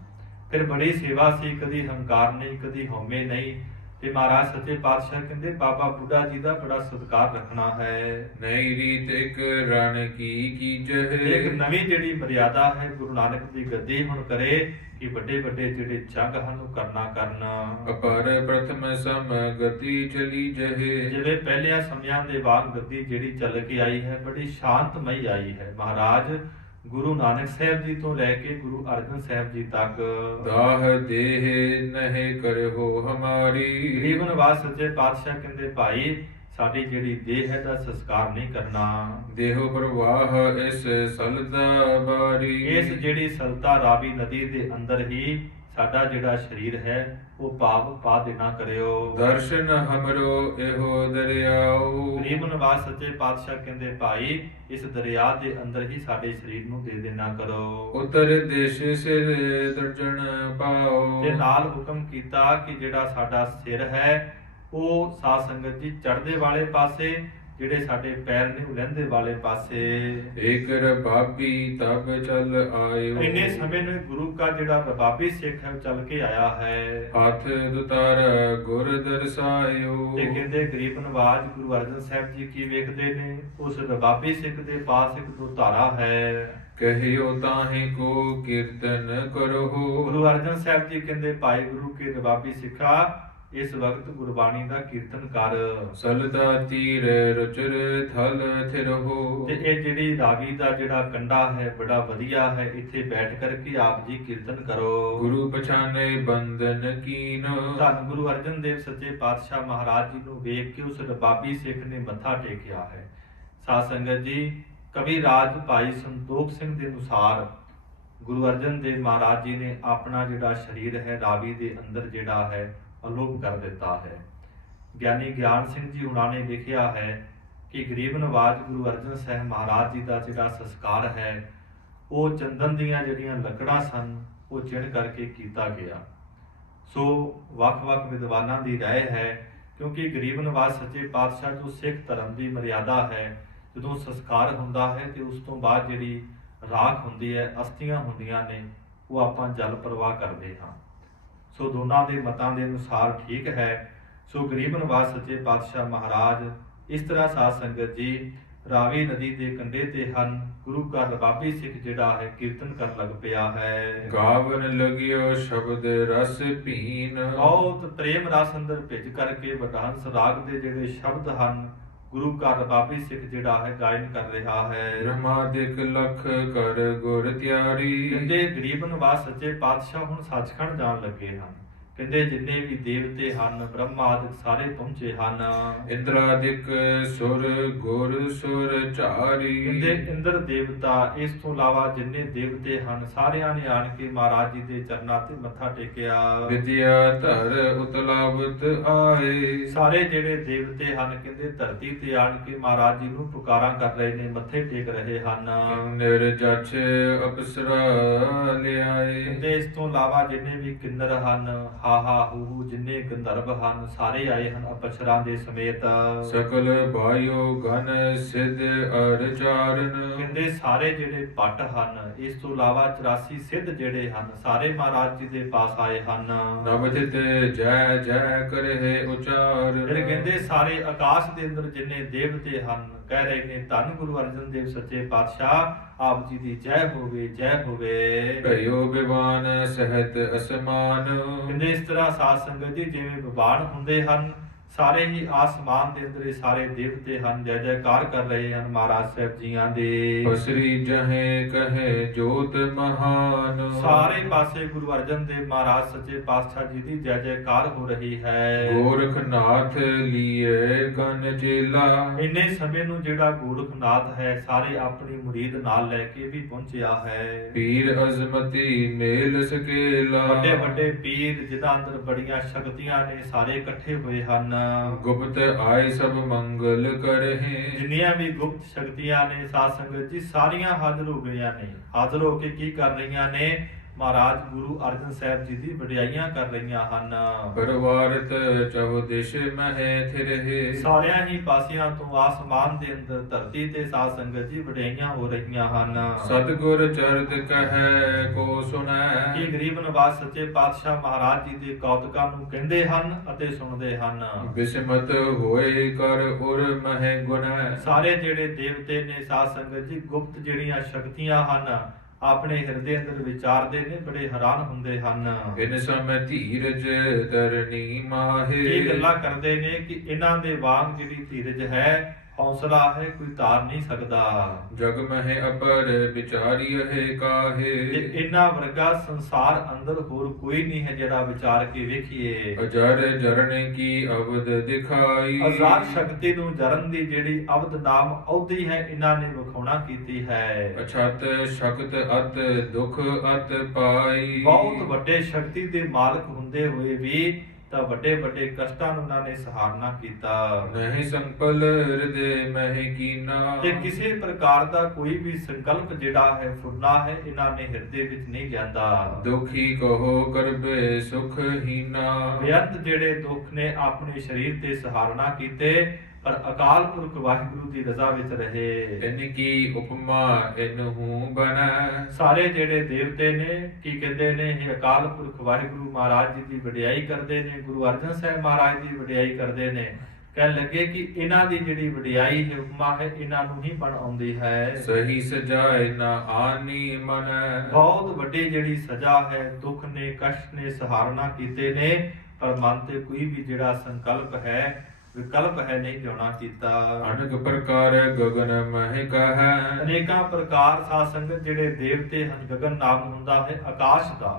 ਫਿਰ ਬੜੀ ਸੇਵਾ ਸੀ, ਕਦੀ ਹੰਕਾਰ ਨਹੀਂ, ਕਦੀ ਹਉਮੈ ਨਹੀਂ। ਤੇ ਮਹਾਰਾਜ ਸੱਚੇ ਪਾਤਸ਼ਾਹ ਕਹਿੰਦੇ ਬਾਬਾ ਬੁੱਢਾ ਜੀ ਦਾ ਬੜਾ ਸਤਿਕਾਰ ਰੱਖਣਾ ਹੈ। ਨਈ ਰੀਤ ਇੱਕ ਰਣ ਕੀ ਕੀਜਹਿ। ਇੱਕ ਨਵੀਂ ਜਿਹੜੀ ਮਰਿਆਦਾ ਹੈ ਗੁਰੂ ਨਾਨਕ ਦੀ ਗੱਦੀ ਹੁਣ ਕਰੇ ਕਿ ਵੱਡੇ ਵੱਡੇ ਜਿਹੜੇ ਜੰਗ ਹਨ ਉਹ ਕਰਨਾ। ਅਪਰ ਪ੍ਰਥਮ ਸਮ ਗਤੀ ਚਲੀ ਜਹੇ। ਜਿਵੇਂ ਪਹਿਲਿਆਂ ਸਮਿਆਂ ਦੇ ਵਾਂਗ ਗੱਦੀ ਜਿਹੜੀ ਚੱਲ ਕੇ ਆਈ ਹੈ ਬੜੀ ਸ਼ਾਂਤਮਈ ਆਈ ਹੈ। ਮਹਾਰਾਜ ਗੁਰੂ ਨਾਨਕ ਸਾਹਿਬ ਜੀ ਤੋਂ ਲੈ ਕੇ ਗੁਰੂ ਅਰਜਨ ਸਾਹਿਬ ਜੀ ਤੱਕ ਦਾਹ ਦੇਹ ਨਹਿ ਕਰਹੁ ਹਮਾਰੀ। ਗਰੀਬ ਨਵਾਜ ਸੱਚੇ ਪਾਤਸ਼ਾਹ ਕਹਿੰਦੇ ਭਾਈ ਸਾਡੀ ਜਿਹੜੀ ਦੇਹ ਹੈ ਦਾ ਸੰਸਕਾਰ ਨਹੀਂ ਕਰਨਾ। ਦੇਹੋ ਪ੍ਰਵਾਹ ਇਸ ਸਲਦਾ ਬਾਰੀ। ਇਸ ਜਿਹੜੀ ਸਲਤਾ ਰਾਵੀ ਨਦੀ ਦੇ ਅੰਦਰ ਹੀ ਸਾਡਾ ਜਿਹੜਾ ਸਰੀਰ ਹੈ ਉਹ ਪਾਪ ਪਾ ਦੇਣਾ ਕਰਿਓ। ਦਰਸ਼ਨ ਹਮਰੋ ਇਹੋ ਦਰਿਆਉ। ਗਰੀਬ ਨਵਾਜ ਸੱਚੇ ਪਾਤਸ਼ਾਹ ਕਹਿੰਦੇ ਭਾਈ ਇਸ ਦਰਿਆ ਦੇ ਅੰਦਰ ਹੀ ਸਾਡੇ ਸਰੀਰ ਨੂੰ ਦੇ ਦੇਣਾ ਕਰੋ। ਉਤਰ ਦੇਸ਼ ਸਿਰ ਦਰਜਣ ਪਾਓ। ਤੇ ਨਾਲ ਹੁਕਮ ਕੀਤਾ ਕਿ ਜਿਹੜਾ ਸਾਡਾ ਸਿਰ ਹੈ ਉਹ ਸਾਧ ਸੰਗਤ ਜੀ ਚੜ੍ਹਦੇ ਵਾਲੇ ਪਾਸੇ ਜਿਹੜੇ ਸਾਡੇ ਪੈਰ ਨੇ ਉਹ ਲਹਿੰਦੇ ਵਾਲੇ ਪਾਸੇ। ਏਕ ਰਬਾਬੀ ਤਬ ਚਲ ਆਇਓ, ਇੰਨੇ ਸਮੇਂ ਨੂੰ ਗੁਰੂ ਕਾ ਜਿਹੜਾ ਰਬਾਬੀ ਸਿੱਖ ਹੈ ਉਹ ਚੱਲ ਕੇ ਆਇਆ ਹੈ। ਹੱਥ ਦੁਤਾਰ ਗੁਰ ਦਰਸਾਇਓ, ਤੇ ਕਹਿੰਦੇ ਗਰੀਬ ਨਵਾਜ ਗੁਰੂ ਅਰਜਨ ਸਾਹਿਬ ਜੀ ਕੀ ਵੇਖਦੇ ਨੇ, ਉਸ ਰਬਾਬੀ ਸਿੱਖ ਦੇ ਪਾਸ ਇੱਕ ਦੋ ਧਾਰਾ ਹੈ। ਕਹਿਓ ਤਾਹੇ ਕੋ ਕੀਰਤਨ ਕਰੋ, ਗੁਰੂ ਅਰਜਨ ਸਾਹਿਬ ਜੀ ਕਹਿੰਦੇ ਭਾਈ ਗੁਰੂ ਕੇ ਰਬਾਬੀ ਸਿੱਖਾ ਇਸ ਵਕਤ ਗੁਰਬਾਣੀ ਦਾ ਕੀਰਤਨ ਕਰ। ਸਲਦਾ ਤੀਰ ਰੁਚਰ ਥਲ ਥਿਰਹੋ, ਤੇ ਇਹ ਜਿਹੜੀ ਰਾਵੀ ਦਾ ਜਿਹੜਾ ਕੰਡਾ ਹੈ ਬੜਾ ਵਧੀਆ ਹੈ, ਇੱਥੇ ਬੈਠ ਕਰਕੇ ਆਪ ਜੀ ਕੀਰਤਨ ਕਰੋ। ਗੁਰੂ ਪਛਾਨੇ ਬੰਧਨ ਕੀਨ, ਧੰਨ ਗੁਰੂ ਅਰਜਨ ਦੇਵ ਸੱਚੇ ਪਾਤਸ਼ਾਹ ਮਹਾਰਾਜ ਜੀ ਨੂੰ ਵੇਖ ਕੇ ਉਸ ਰਬਾਬੀ ਸਿੱਖ ਨੇ ਮੱਥਾ ਟੇਕਿਆ ਹੈ। ਸਾਧ ਸੰਗਤ ਜੀ, ਕਵੀ ਰਾਜ ਭਾਈ ਸੰਤੋਖ ਸਿੰਘ ਦੇ ਅਨੁਸਾਰ ਗੁਰੂ ਅਰਜਨ ਦੇਵ ਮਹਾਰਾਜ ਜੀ ਨੇ ਆਪਣਾ ਜਿਹੜਾ ਸਰੀਰ ਹੈ ਰਾਵੀ ਦੇ ਅੰਦਰ ਜਿਹੜਾ ਹੈ ਅਲੋਪ ਕਰ ਦਿੱਤਾ ਹੈ। ਗਿਆਨੀ ਗਿਆਨ ਸਿੰਘ ਜੀ ਹੁਣਾਂ ਨੇ ਲਿਖਿਆ ਹੈ ਕਿ ਗਰੀਬ ਨਵਾਜ ਗੁਰੂ ਅਰਜਨ ਸਾਹਿਬ ਮਹਾਰਾਜ ਜੀ ਦਾ ਜਿਹੜਾ ਸੰਸਕਾਰ ਹੈ ਉਹ ਚੰਦਨ ਦੀਆਂ ਜਿਹੜੀਆਂ ਲੱਕੜਾਂ ਸਨ ਉਹ ਚਿਣ ਕਰਕੇ ਕੀਤਾ ਗਿਆ। ਸੋ ਵੱਖ-ਵੱਖ ਵਿਦਵਾਨਾਂ ਦੀ ਰਾਏ ਹੈ, ਕਿਉਂਕਿ ਗਰੀਬ ਨਵਾਜ ਸੱਚੇ ਪਾਤਸ਼ਾਹ ਜੋ ਸਿੱਖ ਧਰਮ ਦੀ ਮਰਿਆਦਾ ਹੈ, ਜਦੋਂ ਸੰਸਕਾਰ ਹੁੰਦਾ ਹੈ ਤੇ ਉਸ ਤੋਂ ਬਾਅਦ ਜਿਹੜੀ ਰਾਖ ਹੁੰਦੀ ਹੈ, ਅਸਥੀਆਂ ਹੁੰਦੀਆਂ ਨੇ, ਉਹ ਆਪਾਂ ਜਲ ਪ੍ਰਵਾਹ ਕਰਦੇ ਹਾਂ। ਸੋ ਦੋਨਾਂ ਦੇ ਮਤਾਂ ਦੇ ਅਨੁਸਾਰ ਠੀਕ ਹੈ। ਸੋ ਗਰੀਬ ਨਵਾਜ ਸੱਚੇ ਪਾਤਸ਼ਾਹ ਮਹਾਰਾਜ ਇਸ ਤਰ੍ਹਾਂ ਸਾਧ ਸੰਗਤ ਜੀ ਰਾਵੀ ਨਦੀ ਦੇ ਕੰਢੇ ਤੇ ਹਨ। ਗੁਰੂ ਘਰ ਰਬਾਬੀ ਸਿੱਖ ਜਿਹੜਾ ਹੈ ਕੀਰਤਨ ਕਰਨ ਲੱਗ ਪਿਆ ਹੈ। ਗਾਵਨ ਲਗਿਓ ਸ਼ਬਦ ਰਸ ਪੀਨ, ਬਹੁਤ ਪ੍ਰੇਮ ਰਸ ਅੰਦਰ ਭਿੱਜ ਕਰਕੇ ਵਡਹੰਸ ਰਾਗ ਦੇ ਜਿਹੜੇ ਸ਼ਬਦ ਹਨ ਗੁਰੂ ਘਰ ਰਬਾਬੀ ਸਿੱਖ ਜਿਹੜਾ ਹੈ ਗਾਇਨ ਕਰ ਰਿਹਾ ਹੈ। ਬ੍ਰਹਮਾਦਿਕ ਲਖ ਕਰ ਗੁਰ ਤਿਆਰੀ, ਕਹਿੰਦੇ ਗਰੀਬ ਨਵਾਜ ਸੱਚੇ ਪਾਤਸ਼ਾਹ ਹੁਣ ਸੱਚਖੰਡ ਜਾਣ ਲੱਗੇ ਹਨ। ਕਹਿੰਦੇ ਜਿੰਨੇ ਵੀ ਦੇਵਤੇ ਹਨ ਬ੍ਰਹਮਾ ਆਦਿਕ ਸਾਰੇ ਪਹੁੰਚੇ ਹਨ। ਇੰਦਰਾਦਿਕ ਸੁਰ ਗੁਰ ਸੁਰ ਝਾਰੀ, ਕਹਿੰਦੇ ਇੰਦਰ ਦੇਵਤਾ ਇਸ ਤੋਂ ਇਲਾਵਾ ਜਿੰਨੇ ਦੇਵਤੇ ਹਨ ਸਾਰਿਆਂ ਨੇ ਆਣ ਕੇ ਮਹਾਰਾਜ ਜੀ ਦੇ ਚਰਨਾਂ ਤੇ ਮੱਥਾ ਟੇਕਿਆ। ਵਿਦਿਆ ਧਰ ਉਤਲਾਵਤ ਆਏ, ਸਾਰੇ ਜਿਹੜੇ ਦੇਵਤੇ ਹਨ ਕਹਿੰਦੇ ਧਰਤੀ ਤੇ ਆਣ ਕੇ ਮਹਾਰਾਜ ਜੀ ਨੂੰ ਪੁਕਾਰਾਂ ਕਰ ਰਹੇ ਨੇ, ਮੱਥੇ ਟੇਕ ਰਹੇ ਹਨ। ਕਿੰਨਰ ਜਛ ਅਪਸਰਾ ਲਿਆਏ, ਕਹਿੰਦੇ ਇਸ ਤੋਂ ਇਲਾਵਾ ਜਿੰਨੇ ਵੀ ਕਿੰਨਰ ਹਨ, ਹਾਹਾ ਹੂ ਜਿੰਨੇ ਗੰਧਰਵ ਹਨ ਸਾਰੇ ਆਏ ਹਨ ਅਪਸਰਾਂ ਦੇ ਸਮੇਤ। ਸਕਲ ਬਾਇਓ ਗਨ ਸਿਧ ਅਰ ਚਾਰਨ, ਕਹਿੰਦੇ ਸਾਰੇ ਜਿਹੜੇ ਭੱਟ ਹਨ, ਇਸ ਤੋਂ ਇਲਾਵਾ 84 ਸਿੱਧ ਜਿਹੜੇ ਹਨ ਸਾਰੇ ਮਹਾਰਾਜ ਜੀ ਦੇ ਪਾਸ ਆਏ ਹਨ। ਨਵਜਿਤ ਜੈ ਜੈ ਕਰੇ ਉਚਾਰਨ, ਫਿਰ ਕਹਿੰਦੇ ਸਾਰੇ ਆਕਾਸ਼ ਦੇ ਅੰਦਰ ਜਿੰਨੇ ਦੇਵਤੇ ਹਨ ਕਹਿ ਰਹੇ ਨੇ ਧੰਨ ਗੁਰੂ ਅਰਜਨ ਦੇਵ ਸੱਚੇ ਪਾਤਸ਼ਾਹ ਆਪ ਜੀ ਦੀ ਜੈ ਹੋਵੇ, ਜੈ ਹੋਵੇ। ਭਇਓ ਬਿਵਾਨ ਸਹਿਤ ਅਸਮਾਨ, ਕਹਿੰਦੇ ਇਸ ਤਰ੍ਹਾਂ ਸਾਧ ਸੰਗਤ ਜੀ ਜਿਵੇਂ ਵਿਵਾਨ ਹੁੰਦੇ ਹਨ ਸਾਰੇ ਹੀ ਆਸਮਾਨ ਦੇ ਅੰਦਰ ਇਹ ਸਾਰੇ ਦੇਵਤੇ ਹਨ ਜੈ ਜੈਕਾਰ ਕਰ ਰਹੇ ਹਨ ਮਹਾਰਾਜ ਸਾਹਿਬ ਜੀਆਂ ਦੇ। ਬਸਰੀ ਜਹੇ ਕਹੇ ਜੋਤ ਮਹਾਨ, ਸਾਰੇ ਪਾਸੇ ਗੁਰੂ ਅਰਜਨ ਦੇਵ ਮਹਾਰਾਜ ਸੱਚੇ ਪਾਤਸ਼ਾਹ ਜੀ ਦੀ ਜੈ ਜੈਕਾਰ ਹੋ ਰਹੀ ਹੈ। ਗੋਰਖਨਾਥ ਲੀਏ ਗਨ ਚੇਲਾ, ਇੰਨੇ ਸਮੇਂ ਨੂੰ ਜਿਹੜਾ ਗੋਰਖਨਾਥ ਹੈ ਸਾਰੇ ਆਪਣੀ ਮੁਰੀਦ ਨਾਲ ਲੈ ਕੇ ਵੀ ਪਹੁੰਚਿਆ ਹੈ। ਪੀਰ ਅਜ਼ਮਤੀ ਮੇਲ ਸਕੇਲਾ, ਵੱਡੇ ਵੱਡੇ ਪੀਰ ਜਿਨ੍ਹਾਂ ਅੰਦਰ ਬੜੀਆਂ ਸ਼ਕਤੀਆਂ ਨੇ ਸਾਰੇ ਇਕੱਠੇ ਹੋਏ ਹਨ। ਗੁਪਤ ਆਏ ਸਭ ਮੰਗਲ ਕਰਹਿ, ਜਿੰਨੀਆਂ ਵੀ ਗੁਪਤ ਸ਼ਕਤੀਆਂ ਨੇ ਸਾਧ ਸੰਗਤ ਜੀ ਸਾਰੀਆਂ ਹਾਜ਼ਰ ਹੋ ਗਈਆਂ ਨੇ। ਹਾਜ਼ਰ ਹੋ ਕੇ ਕੀ ਕਰ ਰਹੀਆਂ ਨੇ? ਮਹਾਰਾਜ ਗੁਰੂ ਅਰਜਨ ਸਾਹਿਬ ਜੀ ਦੀ ਵਡਿਆਈਆਂ ਕਰ ਰਹੀਆਂ ਹਨ। ਪਰਵਾਰਤ ਚਹੁਦਿਸ਼ ਮਹਿ ਥਿਰਹਿ, ਸਾਰਿਆਂ ਹੀ ਪਾਸਿਆਂ ਤੋਂ ਆਸਮਾਨ ਦੇ ਅੰਦਰ ਧਰਤੀ ਤੇ ਸਾਧ ਸੰਗਤ ਜੀ ਵਡਿਆਈਆਂ ਹੋ ਰਹੀਆਂ ਹਨ। ਸਤਿਗੁਰ ਚਰਿਤ ਕਹੈ ਕੋ ਸੁਣੈ, ਕੀ ਗਰੀਬ ਨਵਾਜ ਸੱਚੇ ਪਾਤਸ਼ਾਹ ਮਹਾਰਾਜ ਜੀ ਦੇ ਕੌਤਕਾਂ ਨੂੰ ਕਹਿੰਦੇ ਹਨ ਅਤੇ ਸੁਣਦੇ ਹਨ। ਬਿਸਮਤ ਹੋਏ ਕਰ ਉਰ ਮਹਿ ਗੁਣੈ, ਸਾਰੇ ਜਿਹੜੇ ਦੇਵਤੇ ਨੇ ਸਾਧ ਸੰਗਤ ਜੀ ਗੁਪਤ ਜਿਹੜੀਆਂ ਸ਼ਕਤੀਆਂ ਹਨ ਆਪਣੇ ਹਿਰਦੇ ਅੰਦਰ ਵਿਚਾਰਦੇ ਨੇ, ਬੜੇ ਹੈਰਾਨ ਹੁੰਦੇ ਹਨ। ਇਨ ਸਮੈ ਧੀਰਜ ਤਰਨੀ ਮਾਹੇ, ਇਹ ਗੱਲਾਂ ਕਰਦੇ ਨੇ ਕਿ ਇਹਨਾਂ ਦੇ ਵਾਂਗ ਜਿਹੜੀ ਧੀਰਜ ਹੈ ਹੌਸਲਾ ਹੈ ਕੋਈ ਤਾਰ ਨਹੀਂ ਸਕਦਾ। ਜਗ ਮਹਿ ਅਪਰ ਵਿਚਾਰੀ ਹੈ ਕਾਹੇ, ਤੇ ਇਹਨਾਂ ਵਰਗਾ ਸੰਸਾਰ ਅੰਦਰ ਹੋਰ ਕੋਈ ਨਹੀਂ ਹੈ ਜਿਹੜਾ ਵਿਚਾਰ ਕੇ ਵੇਖੀਏ। ਅਜਰ ਜਰਨ ਕੀ ਅਵਦ ਦਿਖਾਈ, ਆਜ਼ਾਦ ਸ਼ਕਤੀ ਨੂੰ ਜਰਨ ਦੀ ਜਿਹੜੀ ਅਵਧ ਨਾਮ ਅਵਧੀ ਹੈ ਇਹਨਾਂ ਨੇ ਵਿਖਾਉਣਾ ਕੀਤੀ ਹੈ। ਅਛਤ ਸ਼ਕਤ ਅਤ ਦੁਖ ਅਤ ਪਾਈ, ਬਹੁਤ ਵੱਡੇ ਸ਼ਕਤੀ ਦੇ ਮਾਲਕ ਹੁੰਦੇ ਹੋਏ ਵੀ ਤਾਂ ਵੱਡੇ ਵੱਡੇ ਕਸ਼ਟਾਂ ਨੂੰ ਉਹਨਾਂ ਨੇ ਸਹਾਰਨਾ ਕੀਤਾ। ਨਹੀਂ ਸੰਕਲ ਹਿਰਦੇ ਮਹਿ ਕੀਨਾ, ਤੇ ਕਿਸੇ ਪ੍ਰਕਾਰ ਦਾ ਕੋਈ ਵੀ ਸੰਕਲਪ ਜਿਹੜਾ ਹੈ ਫੁਰਨਾ ਹੈ ਇਹਨਾਂ ਨੇ ਹਿਰਦੇ ਵਿੱਚ ਨਹੀਂ ਲਿਆਂਦਾ। ਦੁਖੀ ਕਹੋ ਕਰਬੇ ਸੁਖ ਹੀਨਾ, ਬੇਅੰਤ ਜਿਹੜੇ ਦੁੱਖ ਨੇ ਆਪਣੇ ਸਰੀਰ ਤੇ ਸਹਾਰਨਾ ਕੀਤੇ ਪਰ ਅਕਾਲ ਪੁਰਖ ਵਾਹਿਗੁਰੂ ਦੀ ਰਜ਼ਾ ਵਿੱਚ ਰਹੇ। इनकी उपमा इनहू बनै। ਸਾਰੇ ਜਿਹੜੇ ਦੇਵਤੇ ਨੇ ਕੀ ਕਹਿੰਦੇ ਨੇ, ਇਹ ਅਕਾਲ ਪੁਰਖ ਵਾਹਿਗੁਰੂ ਮਹਾਰਾਜ ਜੀ ਦੀ ਵਡਿਆਈ ਕਰਦੇ ਨੇ, ਗੁਰੂ ਅਰਜਨ ਸਾਹਿਬ ਮਹਾਰਾਜ ਦੀ ਵਡਿਆਈ ਕਰਦੇ ਨੇ। ਕਹਿਣ ਲੱਗੇ ਕਿ ਇਹਨਾਂ ਦੀ ਜਿਹੜੀ ਵਡਿਆਈ ਹੈ, ਉਪਮਾ ਹੈ, ਇਹਨਾਂ ਨੂੰ ਹੀ ਬਣ ਆਉਂਦੀ ਹੈ। सही सजाए न आनी मन। ਬਹੁਤ ਵੱਡੀ ਜਿਹੜੀ ਸਜ਼ਾ ਹੈ, ਦੁੱਖ ਨੇ, ਕਸ਼ਟ ਨੇ, ਸਹਾਰਨਾ ਕੀਤੇ ਨੇ, ਪਰ ਮਨ ਤੇ ਕੋਈ ਵੀ ਜਿਹੜਾ ਸੰਕਲਪ ਹੈ, ਵਿਕਲਪ ਹੈ, ਨਹੀਂ ਲਿਆਉਣਾ ਕੀਤਾ। अनेक प्रकार गगन मह कह। ਅਨੇਕਾਂ ਪ੍ਰਕਾਰ ਸਾਧ ਸੰਗਤ ਜਿਹੜੇ ਦੇਵਤੇ ਹਨ, ਗਗਨ ਨਾਮ ਹੁੰਦਾ ਹੈ ਆਕਾਸ਼ ਦਾ,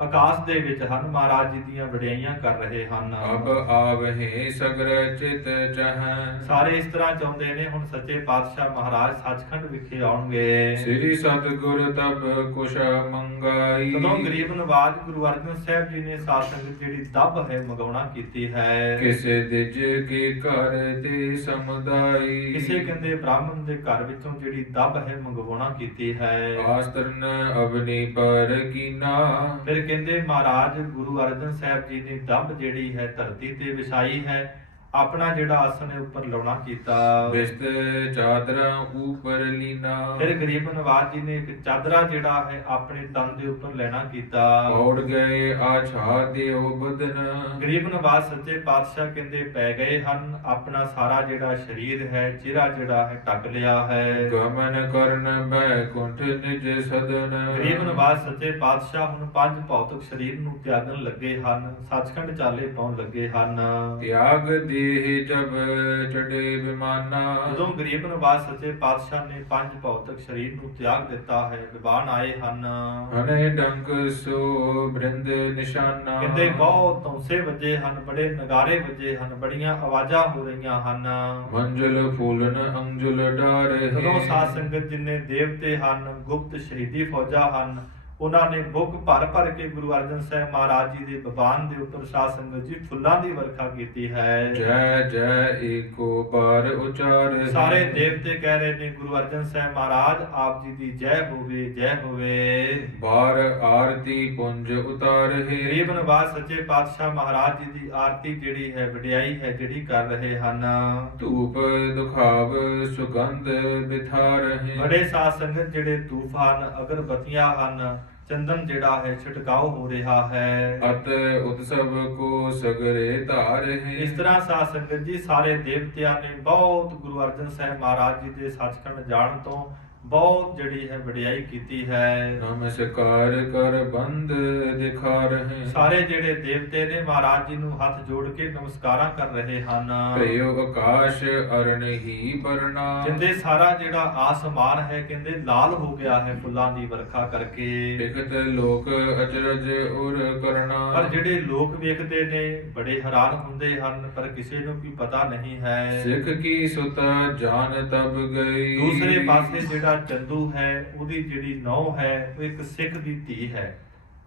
ਆਕਾਸ਼ ਦੇ ਵਿੱਚ ਹਨ, ਮਹਾਰਾਜ ਜੀ ਦੀਆਂ ਵਡਿਆਈਆਂ ਕਰ ਰਹੇ ਹਨ। अब आवहे सगर चित चह। ਸਾਰੇ ਇਸ ਤਰ੍ਹਾਂ ਚਾਹੁੰਦੇ ਨੇ ਹੁਣ ਸੱਚੇ ਪਾਤਸ਼ਾਹ ਮਹਾਰਾਜ ਸੱਚਖੰਡ ਵਿਖੇ ਆਉਣਗੇ। श्री सतगुर तब कुश मंगाई। ਜਦੋਂ ਗਰੀਬ ਨਵਾਜ ਗੁਰੂ ਅਰਜਨ ਸਾਹਿਬ ਜੀ ਨੇ ਸਾਧ ਸੰਗਤ ਜਿਹੜੀ ਦੱਬ ਹੈ ਮੰਗਾਉਣਾ ਕੀਤੀ ਹੈ। किसे दिज के कर ते समुदाई। ਕਿਸੇ ਕਹਿੰਦੇ ਬ੍ਰਾਹਮਣ ਦੇ ਘਰ ਵਿੱਚੋਂ ਜਿਹੜੀ ਦੱਬ ਹੈ ਮੰਗਵਾਉਣਾ ਕੀਤੀ ਹੈ। आस्तरन अवनी पर कीना। ਫਿਰ ਕਹਿੰਦੇ ਮਹਾਰਾਜ ਗੁਰੂ ਅਰਜਨ ਸਾਹਿਬ ਜੀ ਨੇ ਦੱਬ ਜਿਹੜੀ ਹੈ ਧਰਤੀ ਤੇ ਵਿਛਾਈ ਹੈ, ਆਪਣਾ ਜਿਹੜਾ ਆਸਣ ਹੈ ਉੱਪਰ ਲਾਉਣਾ ਕੀਤਾ। बिस्त चादरा ऊपर लीना। ਫਿਰ ਗਰੀਬ ਨਵਾਜ ਜੀ ਨੇ ਇੱਕ ਚਾਦਰਾ ਜਿਹੜਾ ਹੈ ਆਪਣੇ ਤਨ ਦੇ ਉੱਪਰ ਲੈਣਾ ਕੀਤਾ। औड़ गए आछा देव बदन। ਗਰੀਬ ਨਵਾਜ ਸੱਚੇ ਪਾਤਸ਼ਾਹ ਕਹਿੰਦੇ ਪੈ ਗਏ ਹਨ, ਆਪਣਾ ਸਾਰਾ ਜਿਹੜਾ ਸਰੀਰ ਹੈ, ਚਿਹਰਾ ਜਿਹੜਾ ਹੈ ਢੱਕ ਲਿਆ ਹੈ। गमन करन बैकुंठ निज सदन। ਗਰੀਬ ਨਵਾਜ ਸੱਚੇ ਪਾਤਸ਼ਾਹ ਹੁਣ ਪੰਜ ਭੌਤਿਕ ਸਰੀਰ ਨੂੰ ਤਿਆਗਣ ਲੱਗੇ ਹਨ, ਸੱਚਖੰਡ ਚਾਲੇ ਪਾਉਣ ਲੱਗੇ ਹਨ। त्याग देह जब चढ़े विमाना। ਜਦੋਂ ਗਰੀਬ ਨਵਾਜ ਸੱਚੇ ਪਾਤਸ਼ਾਹ ਨੇ ਪੰਜ ਭੌਤਿਕ ਸਰੀਰ ਨੂੰ ਤਿਆਗ ਦਿੱਤਾ ਹੈ, ਵਿਵਾਨ ਆਏ ਹਨ। हने डंक सो बृंद निशाना। ਕਹਿੰਦੇ ਬਹੁਤ ਧੌਂਸੇ ਵੱਜੇ ਹਨ, ਬੜੇ ਨਗਾਰੇ ਵੱਜੇ ਹਨ, ਬੜੀਆਂ ਆਵਾਜ਼ਾਂ ਹੋ ਰਹੀਆਂ ਹਨ। मंजुल फूलन अंजुल डार। ਜਦੋਂ ਸਾਧ ਸੰਗਤ ਜਿੰਨੇ ਦੇਵਤੇ ਹਨ, ਗੁਪਤ ਸ਼ਹੀਦੀ ਫੌਜਾਂ ਹਨ, ਉਹਨਾਂ ਨੇ ਬੁੱਕ ਭਰ ਭਰ ਕੇ ਗੁਰੂ ਅਰਜਨ ਸਾਹਿਬ ਮਹਾਰਾਜ ਜੀ ਦੇ ਬਬਾਨ ਦੇ ਉੱਪਰ ਸਾਧ ਸੰਗਤ ਜੀ ਫੁੱਲਾਂ ਦੀ ਵਰਖਾ ਕੀਤੀ ਹੈ। जय जय एको बार उचार। ਸਾਰੇ ਦੇਵਤੇ ਕਹਿ ਰਹੇ ਨੇ ਗੁਰੂ ਅਰਜਨ ਸਾਹਿਬ ਮਹਾਰਾਜ ਆਪ ਜੀ ਦੀ ਜੈ ਹੋਵੇ, ਜੈ ਹੋਵੇ। बार आरती पुंज उतार है। ਗਰੀਬ ਨਵਾਜ ਸੱਚੇ ਪਾਤਸ਼ਾਹ ਮਹਾਰਾਜ ਜੀ ਦੀ ਆਰਤੀ ਜਿਹੜੀ ਹੈ, ਵਡਿਆਈ ਹੈ, ਜਿਹੜੀ ਕਰ ਰਹੇ ਹਨ। धूप दुखाव सुगंध बिथार है। ਬੜੇ ਸਾਧ ਸੰਗਤ ਜਿਹੜੇ ਤੂਫਾਨ, ਅਗਰਬੱਤੀਆਂ ਹਨ, ਚੰਦਨ ਜਿਹੜਾ ਹੈ ਛਿੜਕਾਓ ਹੋ ਰਿਹਾ ਹੈ। अत उत्सव को सगरे धार है। ਇਸ ਤਰ੍ਹਾਂ ਸਾਧ ਸੰਗਤ ਜੀ ਸਾਰੇ ਦੇਵਤਿਆਂ ਨੇ ਬਹੁਤ ਗੁਰੂ ਅਰਜਨ ਸਾਹਿਬ ਮਹਾਰਾਜ ਜੀ ਦੇ ਸੱਚਖੰਡ ਜਾਣ ਤੋਂ ਬਹੁਤ ਜਿਹੜੀ ਹੈ ਵਡਿਆਈ ਕੀਤੀ ਹੈ। नमस्कार कर बंद दिखा रहे। ਸਾਰੇ ਜਿਹੜੇ ਦੇਵਤੇ ਨੇ ਮਹਾਰਾਜ ਜੀ ਨੂੰ ਹੱਥ ਜੋੜ ਕੇ ਨਮਸਕਾਰਾਂ ਕਰ ਰਹੇ ਹਨ। ਭਇਓ ਆਕਾਸ਼ ਅਰਨ ਹੀ ਬਰਨਾ। ਕਹਿੰਦੇ ਸਾਰਾ ਜਿਹੜਾ ਆਸਮਾਨ ਹੈ ਕਹਿੰਦੇ ਲਾਲ ਹੋ ਗਿਆ ਹੈ ਫੁੱਲਾਂ ਦੀ ਵਰਖਾ ਕਰਕੇ। ਲਿਖਤ ਲੋਕ ਅਚਰਜ ਉਰ ਕਰਨਾ। ਪਰ ਜਿਹੜੇ ਲੋਕ ਵੇਖਦੇ ਨੇ ਬੜੇ ਹੈਰਾਨ ਹੁੰਦੇ ਹਨ, ਪਰ ਕਿਸੇ ਨੂੰ ਵੀ ਪਤਾ ਨਹੀਂ ਹੈ। ਸਿੱਖ ਕੀ ਸੁਤਾ ਜਾਨ ਤਬ ਗਈ। ਦੂਸਰੇ ਪਾਸੇ ਜਿਹੜਾ ਚੰਦੂ ਹੈ, ਉਹਦੀ ਜਿਹੜੀ ਨੌ ਹੈ ਉਹ ਇੱਕ ਸਿੱਖ ਦੀ ਧੀ ਹੈ।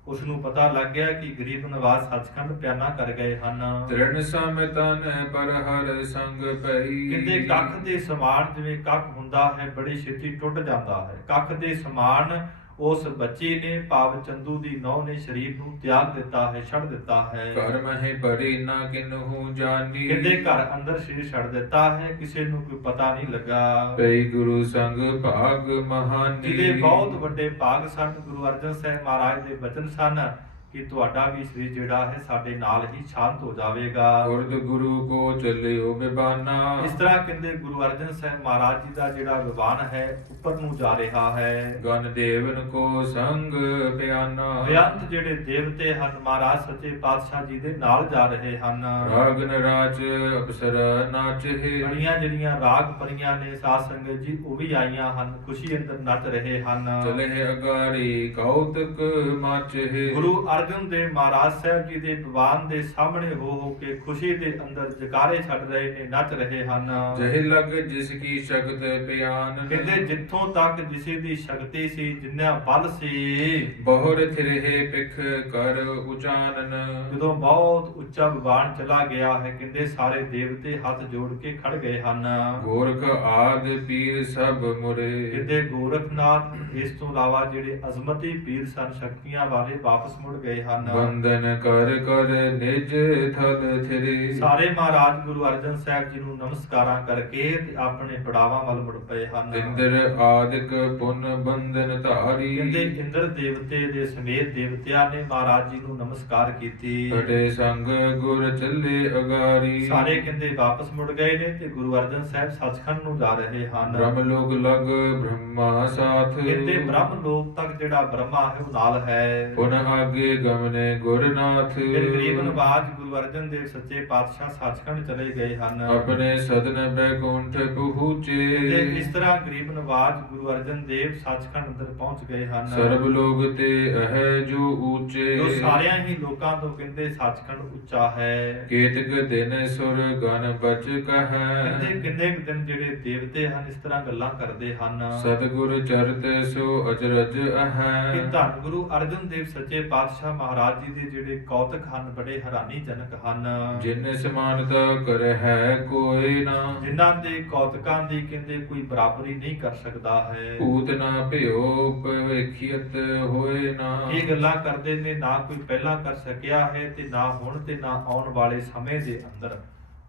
ਉਸ ਨੂੰ ਪਤਾ ਲੱਗ ਗਿਆ ਕਿ ਗਰੀਬ ਨਵਾਜ ਸੱਚਖੰਡ ਪਿਆਨਾ ਕਰ ਗਏ ਹਨ। ਤ੍ਰਿਣ ਸਮਤਨ ਪਰ ਹਰ ਸੰਗ ਪਈ। ਕਹਿੰਦੇ ਕੱਖ ਦੇ ਸਮਾਨ, ਜਿਵੇਂ ਕੱਖ ਹੁੰਦਾ ਹੈ ਬੜੀ ਛੇਤੀ ਟੁੱਟ ਜਾਂਦਾ ਹੈ, ਕੱਖ ਦੇ ਸਮਾਨ ਉਸ ਬੱਚੀ ਨੇ ਭਾਵ ਚੰਦੂ ਦੀ ਨੌ ਨੇ ਸਰੀਰ ਨੂੰ ਤਿਆਗ ਦਿੱਤਾ ਹੈ, ਛੱਡ ਦਿੱਤਾ ਹੈ। ਘਰ ਮਹਿ ਬੜੀ ਨਾ ਕਿਨਹੂ ਜਾਨੀ। ਕਹਿੰਦੇ ਘਰ ਅੰਦਰ ਸਰੀਰ ਛੱਡ ਦਿੱਤਾ ਹੈ, ਕਿਸੇ ਨੂੰ ਕੋਈ ਪਤਾ ਨਹੀਂ ਲੱਗਾ। ਪਈ ਗੁਰੂ ਸੰਗ ਭਾਗ ਮਹਾਨੀ। ਜਿਹਦੇ ਬਹੁਤ ਵੱਡੇ ਭਾਗ ਸਨ, ਗੁਰੂ ਅਰਜਨ ਸਾਹਿਬ ਮਹਾਰਾਜ ਦੇ ਬਚਨ ਸਨ ਕਿ ਤੁਹਾਡਾ ਵੀ ਸਰੀਰ ਜਿਹੜਾ ਹੈ ਸਾਡੇ ਨਾਲ ਹੀ ਸ਼ਾਂਤ ਹੋ ਜਾਵੇਗਾ। ਗੁਰਦ ਗੁਰੂ ਕੋ ਚੱਲਿਓ ਬਿਬਾਨਾ। ਇਸ ਤਰ੍ਹਾਂ ਕਹਿੰਦੇ ਗੁਰੂ ਅਰਜਨ ਸਾਹਿਬ ਮਹਾਰਾਜ ਜੀ ਦਾ ਜਿਹੜਾ ਵਿਵਾਨ ਹੈ ਉੱਪਰ ਨੂੰ ਜਾ ਰਿਹਾ ਹੈ। ਗਨ ਦੇਵਨ ਕੋ ਸੰਗ ਪਿਆਨਾ। ਬੇਅੰਤ ਜਿਹੜੇ ਦੇਵਤੇ ਹਨ ਮਹਾਰਾਜ ਸੱਚੇ ਪਾਤਸ਼ਾਹ ਜੀ ਦੇ ਨਾਲ ਜਾ ਰਹੇ ਹਨ। ਰਾਗਨ ਰਾਜ ਅਪਸਰ ਨਾਚੇ। ਬੜੀਆਂ ਜਿਹੜੀਆਂ ਰਾਗ ਪਰੀਆਂ ਨੇ ਸਾਧ ਸੰਗਤ ਜੀ ਉਹ ਵੀ ਆਈਆਂ ਹਨ, ਖੁਸ਼ੀ ਅੰਦਰ ਨੱਚ ਰਹੇ ਹਨ। ਚਲੇ ਅਗਾਰੀ ਕੌਤਕ ਮਾਚੇ। ਗੁਰੂ ਅਰਜਨ ਦੇਵ ਮਹਾਰਾਜ ਸਾਹਿਬ ਜੀ ਦੇ ਵਿਵਾਨ ਦੇ ਸਾਹਮਣੇ ਹੋ ਕੇ ਖੁਸ਼ੀ ਦੇ ਅੰਦਰ ਜਕਾਰੇ ਛੱਡ ਰਹੇ ਨੇ, ਨੱਚ ਰਹੇ ਹਨ। ਜਹ ਲਗ ਜਿਸ ਕੀ ਸ਼ਕਤ ਪਿਆਨ। ਕਹਿੰਦੇ ਜਿੱਥੋਂ ਤੱਕ ਜਿਸੇ ਦੀ ਸ਼ਕਤੀ ਸੀ, ਜਿੰਨਾ ਬਲ ਸੀ, ਬਹੁਰ ਥਿਰਹਿ ਪਿਖ ਕਰ ਉਚਾਨਨ। ਜਦੋਂ ਬਹੁਤ ਉੱਚਾ ਵਿਵਾਨ ਚਲਾ ਗਿਆ ਹੈ ਕਹਿੰਦੇ ਸਾਰੇ ਦੇਵਤੇ ਹੱਥ ਜੋੜ ਕੇ ਖੜ ਗਏ ਹਨ। ਗੋਰਖ ਆਦ ਪੀਰ ਸਭ ਮੁਰੇ। ਕਹਿੰਦੇ ਗੋਰਖਨਾਥ ਇਸ ਤੋਂ ਇਲਾਵਾ ਜਿਹੜੇ ਅਜ਼ਮਤੀ ਪੀਰ ਸਨ, ਸ਼ਕਤੀਆਂ ਵਾਲੇ ਵਾਪਸ ਮੁੜ ਗਏ ਗਏ ਹਨ। ਬੰਦਨ ਕਰ ਕਰ ਨਿਜ ਥਲ ਥਿਰੇ। ਸਾਰੇ ਮਹਾਰਾਜ ਗੁਰੂ ਅਰਜਨ ਸਾਹਿਬ ਜੀ ਨੂੰ ਨਮਸਕਾਰਾਂ ਕਰਕੇ ਤੇ ਆਪਣੇ ਪੜਾਵਾਂ ਵੱਲ ਮੁੜ ਪਏ ਹਨ। ਇੰਦਰ ਆਦਿਕ ਪੁਨ ਬੰਦਨ ਧਾਰੀ। ਕਹਿੰਦੇ ਇੰਦਰ ਦੇਵਤੇ ਦੇ ਸਮੇਤ ਦੇਵਤਿਆਂ ਨੇ ਮਹਾਰਾਜ ਜੀ ਨੂੰ ਨਮਸਕਾਰ ਕੀਤੀ। ਹਟੇ ਸੰਗ ਗੁਰ ਚੱਲੇ ਅਗਾਰੀ। ਸਾਰੇ ਕਹਿੰਦੇ ਵਾਪਸ ਮੁੜ ਗਏ ਨੇ ਤੇ ਗੁਰੂ ਅਰਜਨ ਸਾਹਿਬ ਸੱਚਖੰਡ ਨੂੰ ਜਾ ਰਹੇ ਹਨ। ਬ੍ਰਹਮ ਲੋਕ ਲਗ ਬ੍ਰਹਮਾ ਸਾਥ। ਕਹਿੰਦੇ ਬ੍ਰਹਮ ਲੋਕ ਤੱਕ ਜਿਹੜਾ ਬ੍ਰਹਮਾ ਹੈ ਉਹ ਨਾਲ ਹੈ। ਪੁਨ ਆਗੇ ਗਮਨੇ ਗੁਰਨਾਥ। ਫਿਰ ਗਰੀਬ ਨਵਾਜ ਗੁਰੂ ਅਰਜਨ ਦੇਵ ਸੱਚੇ ਪਾਤਸ਼ਾਹ ਸੱਚਖੰਡ ਚਲੇ ਗਏ ਹਨ। ਆਪਣੇ ਸਦਨ ਬੈਕੁੰਠ ਪਹੁੰਚੇ। ਤੇ ਇਸ ਤਰ੍ਹਾਂ ਗਰੀਬ ਨਵਾਜ ਗੁਰੂ ਅਰਜਨ ਦੇਵ ਸੱਚਖੰਡ ਅੰਦਰ ਪਹੁੰਚ ਗਏ ਹਨ। ਸਰਬ ਲੋਗ ਤੇ ਅਹਿ ਜੋ ਊਚੇ। ਜੋ ਸਾਰਿਆਂ ਹੀ ਲੋਕਾਂ ਤੋਂ ਕਹਿੰਦੇ ਸੱਚਖੰਡ ਉੱਚਾ ਹੈ। ਕੇਤਕ ਦਿਨ ਸੁਰ ਗਨ ਬਚ ਕਹੈ। ਕਹਿੰਦੇ ਕਿੰਨੇ ਕੁ ਦਿਨ ਜਿਹੜੇ ਦੇਵਤੇ ਹਨ ਇਸ ਤਰ੍ਹਾਂ ਗੱਲਾਂ ਕਰਦੇ ਹਨ। ਸਤਿਗੁਰ ਚਰਤ ਸੋ ਅਚਰਜ ਕਿ ਅਹੈ। ਧੰਨ ਗੁਰੂ ਅਰਜਨ ਦੇਵ ਸੱਚੇ ਪਾਤਸ਼ਾਹ ਮਹਾਰਾਜ ਜੀ ਦੇ ਜਿਹੜੇ ਕੌਤਕ ਹਨ ਬੜੇ ਹੈਰਾਨੀਜਨਕ ਹਨ। ਜਿਨ ਸਮਾਨਤਾ ਕਰੈ ਹੈ ਕੋਈ ਨਾ। ਜਿਨ੍ਹਾਂ ਦੇ ਕੌਤਕਾਂ ਦੀ ਕਹਿੰਦੇ ਕੋਈ ਬਰਾਬਰੀ ਨਹੀਂ ਕਰ ਸਕਦਾ ਹੈ। ਭੂਤ ਨਾ ਭਿਓ ਭਵੇਖੀਅਤ ਹੋਏ ਨਾ। ਇਹ ਗੱਲਾਂ ਕਰਦੇ ਨੇ ਨਾ ਕੋਈ ਪਹਿਲਾਂ ਕਰ ਸਕਿਆ ਹੈ ਤੇ ਨਾ ਹੁਣ ਤੇ ਨਾ ਆਉਣ ਵਾਲੇ ਸਮੇਂ ਦੇ ਅੰਦਰ।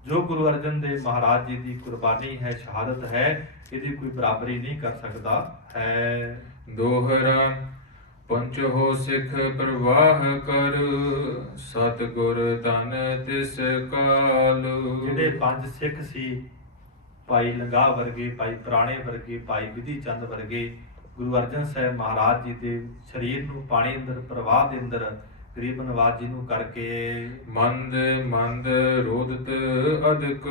ਜੋ ਗੁਰੂ ਅਰਜਨ ਦੇਵ ਮਹਾਰਾਜ ਜੀ ਦੀ ਕੁਰਬਾਨੀ ਹੈ, ਸ਼ਹਾਦਤ ਹੈ, ਇਹਦੀ ਕੋਈ ਬਰਾਬਰੀ ਨਹੀਂ ਕਰ ਸਕਦਾ ਹੈ। ਦੋਹਰਾ ਪੰਚੋ ਸਿੱਖ ਪ੍ਰਵਾਹ ਕਰ। ਸਤਿਗੁਰ ਤਨ ਤਿਸ ਕਾਲ। ਜਿਹੜੇ ਪੰਜ ਸਿੱਖ ਸੀ, ਭਾਈ ਲੰਗਾ ਵਰਗੇ, ਭਾਈ ਪੁਰਾਣੇ ਵਰਗੇ, ਭਾਈ ਵਿਧੀ ਚੰਦ ਵਰਗੇ, ਗੁਰੂ ਅਰਜਨ ਸਾਹਿਬ ਮਹਾਰਾਜ ਜੀ ਦੇ ਸਰੀਰ ਨੂੰ ਪਾਣੀ ਅੰਦਰ ਪ੍ਰਵਾਹ ਦੇ ਅੰਦਰ ਗਰੀਬ ਨਵਾਜ ਜੀ ਨੂੰ ਕਰਕੇ ਮੰਦ ਮੰਦ ਰੋਦਤ ਅਦਕ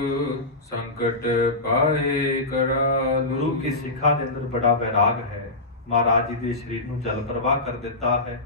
ਸੰਕਟ ਪਾਏ ਕਰਾਲ। ਗੁਰੂ ਕੇ ਸਿੱਖਾਂ ਦੇ ਅੰਦਰ ਬੜਾ ਵੈਰਾਗ ਹੈ। ਮਹਾਰਾਜ ਜੀ ਦੇ ਸਰੀਰ ਨੂੰ ਜਲ ਪ੍ਰਵਾਹ ਕਰ ਦਿੱਤਾ ਹੈ,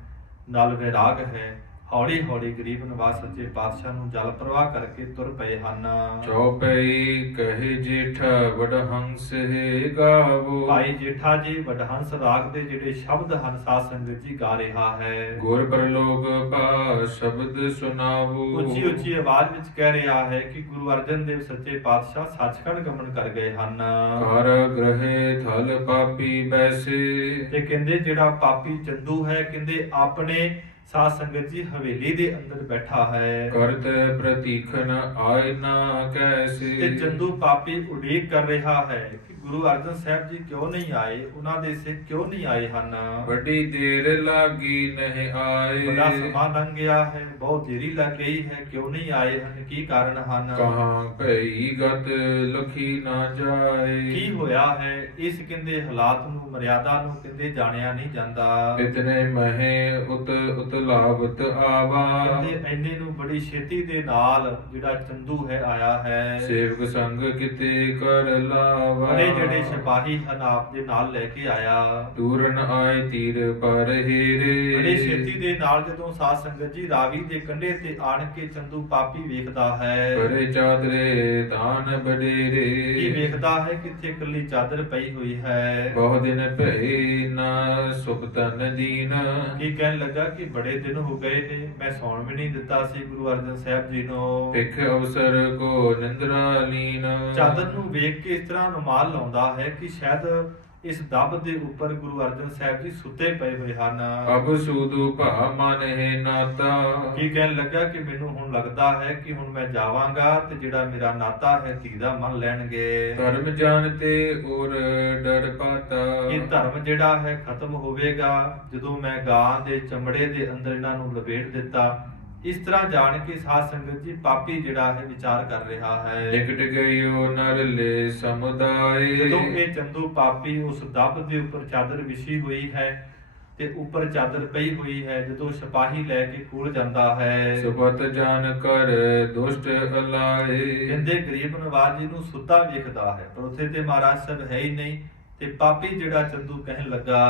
ਨਾਲ ਵੈਰਾਗ ਹੈ। ਹੌਲੀ ਹੌਲੀ ਗਰੀਬ ਨਵਾਜ ਸੱਚੇ ਪਾਤਸ਼ਾਹ ਨੂੰ ਜਲ ਪ੍ਰਵਾਹ ਕਰਕੇ ਤੁਰ ਪਏ ਹਨ। ਚੌਪਈ ਕਹੇ ਜੇਠਾ ਵਡਹੰਸ ਹੈ ਗਾਵੋ। ਭਾਈ ਜੇਠਾ ਜੀ ਵਡਹੰਸ ਰਾਗ ਦੇ ਜਿਹੜੇ ਸ਼ਬਦ ਹਨ ਸਾਧ ਸੰਗਤ ਜੀ ਗਾ ਰਿਹਾ ਹੈ। ਗੁਰ ਪ੍ਰਲੋਕ ਪਾ ਸ਼ਬਦ ਸੁਨਾਵੋ। ਉੱਚੀ ਉੱਚੀ ਆਵਾਜ਼ ਵਿੱਚ ਕਹਿ ਰਿਹਾ ਹੈ ਕਿ ਗੁਰੂ ਅਰਜਨ ਦੇਵ ਸੱਚੇ ਪਾਤਸ਼ਾਹ ਸੱਚਖੰਡ ਗਮਨ ਕਰ ਗਏ ਹਨ। ਕਰ ਗ੍ਰਹਿ ਥਲ ਪਾਪੀ ਬੈਸੇ। ਤੇ ਕਹਿੰਦੇ ਜਿਹੜਾ ਪਾਪੀ ਚੰਦੂ ਹੈ ਕਹਿੰਦੇ ਆਪਣੇ ਸਾਧ ਸੰਗਤ ਜੀ ਹਵੇਲੀ ਦੇ ਅੰਦਰ ਬੈਠਾ ਹੈ। ਕਰਤ ਪ੍ਰਤੀਖਨ ਆਇ ਨਾ ਕੈਸੇ। ਤੇ ਚੰਦੂ ਪਾਪੀ ਉਡੀਕ ਕਰ ਰਿਹਾ ਹੈ ਕਿ ਗੁਰੂ ਅਰਜਨ ਸਾਹਿਬ ਜੀ ਕਿਉਂ ਨਹੀਂ ਆਏ, ਉਹਨਾਂ ਦੇ ਸਿੱਖ ਕਿਉਂ ਨਹੀਂ ਆਏ ਹਨ। ਵੱਡੀ ਦੇਰ ਲਾਗੀ ਨਹੀਂ ਆਏ। ਬੜਾ ਸਮਾਂ ਲੰਘ ਗਿਆ ਹੈ, ਬਹੁਤ ਦੇਰੀ ਲੱਗ ਗਈ ਹੈ, ਕਿਉਂ ਨਹੀਂ ਆਏ ਹਨ, ਕੀ ਕਾਰਨ ਹਨ। ਕਹਾਂ ਭਈ ਗਤ ਲਖੀ ਨਾ ਜਾਏ। ਕੀ ਹੋਇਆ ਹੈ, ਇਸ ਕਹਿੰਦੇ ਹਾਲਾਤ ਨੂੰ, ਮਰਿਆਦਾ ਨੂੰ ਕਹਿੰਦੇ ਜਾਣਿਆ ਨਹੀਂ ਜਾਂਦਾ। ਇਤਨੇ ਮਹੇ ਉਤ ਉਤਲਾਵਤ ਆਵਾ। ਕਹਿੰਦੇ ਐਨੇ ਨੂੰ ਬੜੀ ਛੇਤੀ ਦੇ ਨਾਲ ਜਿਹੜਾ ਚੰਦੂ ਹੈ ਆਇਆ ਹੈ। ਸੇਵਕ ਸੰਗ ਕਿਤੇ ਕਰ ਲਾਵਾ। ਬੜੇ ਜਿਹੜੇ ਸਿਪਾਹੀ ਹਨ ਆਪ ਦੇ ਨਾਲ ਲੈ ਕੇ ਆਇਆ। ਤੂਰਨ ਆਏ ਤੀਰ ਪਰ ਹੀਰੇ। ਬੜੀ ਛੇਤੀ ਦੇ ਨਾਲ ਜਦੋਂ ਸਾਧ ਸੰਗਤ ਜੀ ਰਾਵੀ ਦੇ ਕੰਢੇ ਤੇ ਆਣ ਕੇ ਚੰਦੂ ਪਾਪੀ ਵੇਖਦਾ ਹੈ। ਪਰੇ ਚਾਦਰੇ ਤਾਨ ਬਡੇਰੇ। ਕੀ ਵੇਖਦਾ ਹੈ ਕਿ ਇੱਥੇ ਇਕੱਲੀ ਚਾਦਰ ਪਈ ਹੋਈ ਹੈ। ਬਹੁ ਦਿਨ ਭਈ ਨਾ ਸੁਪਤਨ ਦੀਨ। ਕੀ ਕਹਿਣ ਲੱਗਾ ਕਿ ਬੜੇ ਦਿਨ ਹੋ ਗਏ ਨੇ, ਮੈਂ ਸੌਣ ਵੀ ਨਹੀਂ ਦਿੱਤਾ ਸੀ ਗੁਰੂ ਅਰਜਨ ਸਾਹਿਬ ਜੀ ਨੂੰ। ਭਿਖ ਅਵਸਰ ਕੋ ਨਿੰਦਰਾ ਲੀਨ। ਚਾਦਰ ਨੂੰ ਵੇਖ ਕੇ ਇਸ ਤਰ੍ਹਾਂ ਰੁਮਾਲ ਲਾਉਂਦਾ ਹੈ ਕਿ ਸ਼ਾਇਦ ਇਸ ਦੱਬ ਦੇ ਉੱਪਰ ਗੁਰੂ ਅਰਜਨ ਸਾਹਿਬ ਜੀ ਸੁੱਤੇ ਪਏ ਹੋਏ ਹਨ। ਅਬ ਸੂਦੂ ਭਾ ਮਨ ਹੈ ਨਾਤਾ। ਕੀ ਕਹਿਣ ਲੱਗਾ ਕਿ ਮੈਨੂੰ ਹੁਣ ਲੱਗਦਾ ਹੈ ਕਿ ਹੁਣ ਮੈਂ ਜਾਵਾਂਗਾ ਤੇ ਜਿਹੜਾ ਮੇਰਾ ਨਾਤਾ ਹੈ ਧੀ ਦਾ ਮੰਨ ਲੈਣਗੇ। ਧਰਮ ਜਾਣਤੇ ਔਰ ਡਰ ਪਾਤਾ। ਇਹ ਧਰਮ ਜਿਹੜਾ ਹੈ ਖਤਮ ਹੋਵੇਗਾ ਜਦੋਂ ਮੈਂ ਗਾਂ ਦੇ ਚਮੜੇ ਦੇ ਅੰਦਰ ਇਹਨਾਂ ਨੂੰ ਲਪੇਟ ਦਿੱਤਾ। ਇਸ ਤਰ੍ਹਾਂ ਜਾਣ ਕੇ ਸਾਧ ਸੰਗਤ ਜੀ ਪਾਪੀ ਜਿਹੜਾ ਹੈ ਵਿਚਾਰ ਕਰ ਰਿਹਾ ਹੈ। ਨਿਕਟ ਗਇਓ ਨਰ ਲੈ ਸਮੁਦਾਇ। ਜਦੋਂ ਇਹ ਚੰਦੂ ਪਾਪੀ ਉਸ ਦੱਬ ਦੇ ਉੱਪਰ ਚਾਦਰ ਵਿਛੀ ਹੋਈ ਹੈ ਤੇ ਉੱਪਰ ਚਾਦਰ ਪਈ ਹੋਈ ਹੈ, ਜਦੋਂ ਸਿਪਾਹੀ ਲੈ ਕੇ ਕੋਲ ਜਾਂਦਾ ਹੈ। ਸੁਪਤ ਜਾਨ ਕਰ ਦੁਸ਼ਟ ਅਲਾਏ। ਕਹਿੰਦੇ ਗਰੀਬ ਨਵਾਜ ਜੀ ਨੂੰ ਸੁੱਤਾ ਵੇਖਦਾ ਹੈ ਪਰ ਉੱਥੇ ਤੇ ਮਹਾਰਾਜ ਸਾਹਿਬ ਹੈ ਹੀ ਨਹੀਂ। ਤੇ ਪਾਪੀ ਜਿਹੜਾ ਚੰਦੂ ਕਹਿਣ ਲੱਗਾ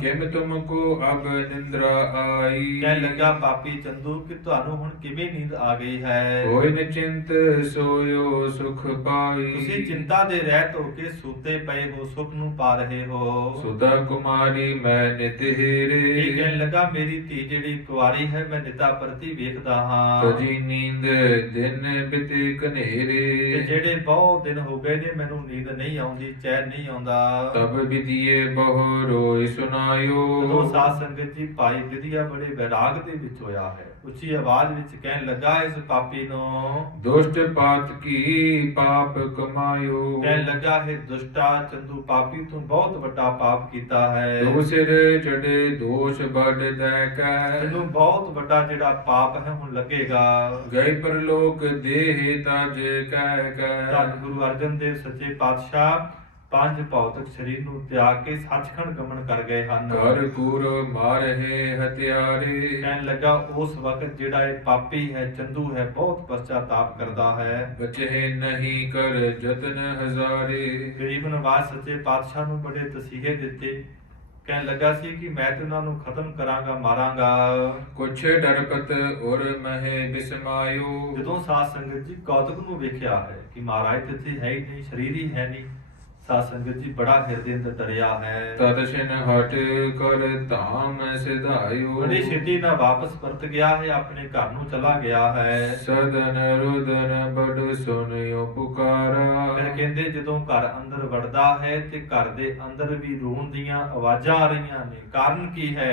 ਕਿਮ ਤੁਮਕੋ ਅਬ ਨਿੰਦਰਾ ਆਈ। ਕਹਿਣ ਲੱਗਾ ਪਾਪੀ ਚੰਦੂ ਕਿ ਤੁਹਾਨੂੰ ਹੁਣ ਕਿਵੇਂ ਨੀਂਦ ਆ ਗਈ ਹੈ। ਹੋਇ ਨਿਚਿੰਤ ਸੋਇਓ ਸੁਖ ਪਾਈ। ਤੁਸੀਂ ਚਿੰਤਾ ਦੇ ਰਹਿਤ ਹੋ ਕੇ ਸੁੱਤੇ ਪਏ ਹੋ, ਸੁਖ ਨੂੰ ਪਾ ਰਹੇ ਹੋ। ਸੁਦਾ ਕੁਮਾਰੀ ਮੈਂ ਨਿਤ ਹੀਰੇ। ਇਹ ਕਹਿਣ ਲੱਗਾ ਮੇਰੀ ਧੀ ਜਿਹੜੀ ਕੁਆਰੀ ਹੈ ਮੈਂ ਨਿਤਾ ਪ੍ਰਤੀ ਵੇਖਦਾ ਹਾਂ। ਤਜੀ ਨੀਂਦ ਦਿਨ ਬਿਤੇ ਕਨੇਰੇ। ਤੇ ਜਿਹੜੇ ਬਹੁਤ ਦਿਨ ਹੋ ਗਏ ਨੇ ਮੈਨੂੰ ਨੀਂਦ ਨਹੀਂ ਆਉਂਦੀ, ਚੈਨ ਨਹੀਂ ਆਉਂਦਾ। ਤਬ ਵਿਧੀਏ ਬਹੁ ਰੋਇ ਜਦੋਂ ਸੁਨਾਇਓ। ਸਾਧ ਸੰਗਤ ਜੀ ਭਾਈ ਵਿਧਿਆ ਬੜੇ ਵੈਰਾਗ ਦੇ ਵਿੱਚ ਹੋਇਆ ਹੈ, ਉੱਚੀ ਆਵਾਜ਼ ਵਿੱਚ ਕਹਿਣ ਲੱਗਾ ਇਸ ਪਾਪੀ ਨੂੰ, ਦੁਸ਼ਟ ਪਾਤ ਕੀ ਪਾਪ ਕਮਾਇਓ। ਕਹਿਣ ਲੱਗਾ ਹੈ ਦੁਸ਼ਟਾ ਚੰਦੂ ਪਾਪੀ ਤੂੰ ਬਹੁਤ ਵੱਡਾ ਪਾਪ ਕੀਤਾ ਹੈ, ਤੂੰ ਸਿਰ ਚੜੇ ਦੋਸ਼ ਵੱਡ ਦੈ ਕੈ। ਤੈਨੂੰ ਬਹੁਤ ਵੱਡਾ ਜਿਹੜਾ ਪਾਪ ਹੈ ਹੁਣ ਲੱਗੇਗਾ। ਗਏ ਪਰਲੋਕ ਦੇਹ ਤਜ ਕਹਿ ਕੈ। ਧੰਨ ਗੁਰੂ ਅਰਜਨ ਦੇਵ ਸੱਚੇ ਪਾਤਸ਼ਾਹ ਪੰਜ ਭੌਤਿਕ ਸਰੀਰ ਨੂੰ ਤਿਆਗ ਕੇ ਸੱਚਖੰਡ ਗਮਨ ਕਰ ਗਏ ਹਨ। ਘਰ ਕੂਰ ਮਾਰਹਿ ਹਥਿਆਰੇ। ਕਹਿਣ ਲੱਗਾ ਉਸ ਵਕਤ ਜਿਹੜਾ ਇਹ ਪਾਪੀ ਹੈ ਚੰਦੂ ਹੈ ਬਹੁਤ ਪਛਤਾਤਾਪ ਕਰਦਾ ਹੈ। ਬਚੇ ਨਹੀਂ ਕਰ ਜਤਨ ਹਜ਼ਾਰੇ। ਗਰੀਬ ਨਵਾਜ਼ ਸੱਚੇ ਪਾਤਸ਼ਾਹ ਨੂੰ ਬੜੇ ਤਸੀਹੇ ਦਿੱਤੇ, ਕਹਿਣ ਲੱਗਾ ਸੀ ਕਿ ਮੈਂ ਤੇ ਉਹਨਾਂ ਨੂੰ ਖਤਮ ਕਰਾਂਗਾ, ਮਾਰਾਂਗਾ। ਕੁਛ ਡਰਪਤ ਉਰ ਮਹਿ ਬਿਸਮਾਇਓ। ਜਦੋਂ ਸਾਧ ਸੰਗਤ ਜੀ ਕੌਤਕ ਨੂੰ ਵੇਖਿਆ ਹੈ ਕਿ ਮਹਾਰਾਜ ਤੇ ਇੱਥੇ ਹੈ ਹੀ ਨਹੀਂ, ਸਰੀਰ ਹੀ ਹੈ ਨਹੀਂ, ਸਾਧ ਸੰਗਤ ਜੀ ਬੜਾ ਹਿਰਦੇ ਅੰਦਰ ਡਰਿਆ ਹੈ। ਤਤ ਛਿਨ ਹਟ ਕਰ ਧਾਮ ਸਿਧਾਇਓ। ਬੜੀ ਛੇਤੀ ਨਾਲ ਵਾਪਸ ਪਰਤ ਗਿਆ ਹੈ, ਆਪਣੇ ਘਰ ਨੂੰ ਚਲਾ ਗਿਆ ਹੈ। ਸਦਨ ਰੁਦਨ ਬੜ ਸੁਨਿਓ ਪੁਕਾਰਾ। ਫਿਰ ਕਹਿੰਦੇ ਜਦੋਂ ਘਰ ਅੰਦਰ ਵੜਦਾ ਹੈ ਤੇ ਘਰ ਦੇ ਅੰਦਰ ਵੀ ਰੋਣ ਦੀਆਂ ਆਵਾਜ਼ਾਂ ਆ ਰਹੀਆਂ ਨੇ। ਕਾਰਨ ਕੀ ਹੈ?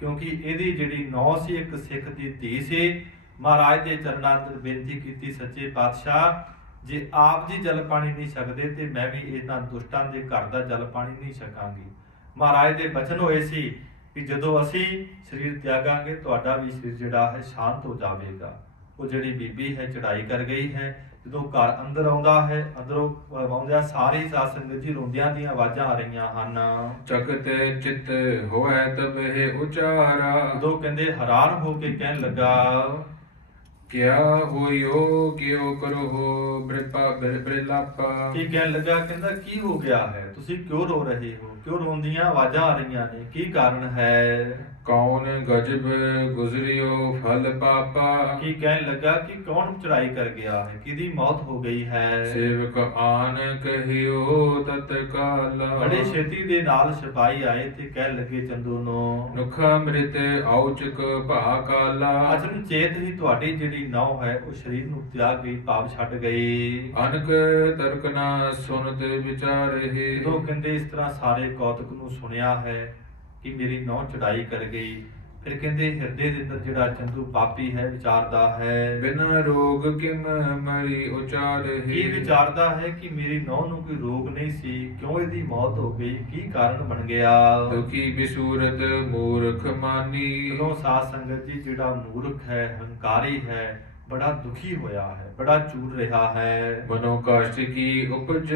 ਕਿਉਂਕਿ ਇਹਦੀ ਜਿਹੜੀ ਨੌ ਸੀ ਇੱਕ ਸਿੱਖ ਦੀ ਧੀ ਸੀ। ਮਹਾਰਾਜ ਦੇ ਚਰਨਾਂ ਅੰਦਰ ਬੇਨਤੀ ਕੀਤੀ, ਸੱਚੇ ਪਾਤਸ਼ਾਹ ਜੇ ਆਪ ਜੀ ਜਲ ਪਾਣੀ ਨਹੀਂ ਛਕਦੇ ਤੇ ਮੈਂ ਵੀ ਇਹਨਾਂ ਦੁਸ਼ਟਾਂ ਦੇ ਘਰ ਦਾ ਜਲ ਪਾਣੀ ਨਹੀਂ ਛਕਾਂਗੀ। ਮਹਾਰਾਜ ਦੇ ਬਚਨ ਹੋਏ ਸੀ ਕਿ ਜਦੋਂ ਅਸੀਂ ਸਰੀਰ ਤਿਆਗਾਂਗੇ ਤੁਹਾਡਾ ਵੀ ਸਰੀਰ ਜਿਹੜਾ ਹੈ ਸ਼ਾਂਤ ਹੋ ਜਾਵੇਗਾ। ਉਹ ਜਿਹੜੀ ਬੀਬੀ ਹੈ ਚੜਾਈ ਕਰ ਗਈ ਹੈ, ਜਦੋਂ ਘਰ ਅੰਦਰ ਆਉਂਦਾ ਹੈ, ਅੰਦਰੋਂ ਆਉਂਦਿਆਂ ਸਾਰੀ ਸਾਧ ਸੰਗਤ ਜੀ ਰੋਂਦਿਆਂ ਦੀਆਂ ਆਵਾਜ਼ਾਂ ਆ ਰਹੀਆਂ ਹਨ। ਚਕਤ ਚਿਤ ਹੋਇ ਤਬਹਿ ਉਚਾਰਾ। ਜਦੋਂ ਕਹਿੰਦੇ ਹੈਰਾਨ ਹੋ ਕੇ ਕਹਿਣ ਲੱਗਾ, ਕਿਆ ਹੋਇਓ ਕਿਉ ਕਰੋ ਬ੍ਰਿਪਾ ਬ੍ਰਿਲਾਪਾ। ਕੀ ਕਹਿਣ ਲੱਗਾ, ਕਹਿੰਦਾ ਕੀ ਹੋ ਗਿਆ ਹੈ, ਤੁਸੀਂ ਕਿਉਂ ਰੋ ਰਹੇ ਹੋ, ਕਿਉਂ ਰੋਂਦੀਆਂ ਆਵਾਜ਼ਾਂ ਆ ਰਹੀਆਂ ਨੇ, ਕੀ ਕਾਰਨ ਹੈ? ਕੌਣ ਗਜਬ ਗੁਜ਼ਰਿਓ ਫਲ ਪਾਪਾ। ਕੀ ਕਹਿਣ ਲੱਗਾ ਕਿ ਕੌਣ ਚੜਾਈ ਕਰ ਗਿਆ ਹੈ, ਕਿਹਦੀ ਮੌਤ ਹੋ ਗਈ ਹੈ? ਸੇਵਕ ਆਨ ਕਹਿਓ ਤਤਕਾਲਾ। ਬੜੇ ਛੇਤੀ ਦੇ ਨਾਲ ਸਿਪਾਹੀ ਆਏ ਤੇ ਕਹਿਣ ਲੱਗੇ ਚੰਦੂ ਨੂੰ, ਨੁਖਾ ਮ੍ਰਿਤ ਔਚਕ ਭਾ ਕਾਲਾ। ਅਚਨ ਚੇਤ ਹੀ ਤੁਹਾਡੀ ਜਿਹੜੀ ਨੌ ਹੈ ਉਹ ਸਰੀਰ ਨੂੰ ਤਿਆਗ ਗਈ, ਪਾਪ ਛੱਡ ਗਈ। ਅਨਕ ਤਰਕਨਾ ਸੁਨਤ ਵਿਚਾਰਹਿ। ਜਦੋਂ ਕਹਿੰਦੇ ਇਸ ਤਰ੍ਹਾਂ ਸਾਰੇ ਕੌਤਕ ਨੂੰ ਸੁਣਿਆ ਹੈ ਕਿ ਮੇਰੀ ਨੌ ਚੜਾਈ ਕਰ ਗਈ, ਫਿਰ ਕਹਿੰਦੇ ਹਿਰਦੇ ਦੇ ਅੰਦਰ ਜਿਹੜਾ ਚੰਦੂ ਪਾਪੀ ਹੈ ਵਿਚਾਰਦਾ ਹੈ, ਬਿਨਾ ਰੋਗ ਕਿਮ ਮਰੀ ਉਚਾਰਹਿ। ਕੀ ਵਿਚਾਰਦਾ ਹੈ ਕਿ ਮੇਰੀ ਨੌ ਨੂੰ ਕੋਈ ਰੋਗ ਨਹੀਂ ਸੀ, ਕਿਉਂ ਇਹਦੀ ਮੌਤ ਹੋ ਗਈ, ਕੀ ਕਾਰਨ ਬਣ ਗਿਆ? ਦੁਖੀ ਬਿਸੂਰਤ ਮੂਰਖ ਮਾਨੀ। ਜਦੋਂ ਸਾਧ ਸੰਗਤ ਜੀ ਜਿਹੜਾ ਮੂਰਖ ਹੈ, ਹੰਕਾਰੀ ਹੈ, ਬੜਾ ਦੁਖੀ ਹੋਇਆ ਹੈ, ਬੜਾ ਚੂਰ ਰਿਹਾ ਹੈ। ਮਨੋ ਕਸ਼ਟ ਕੀ ਉਪਜ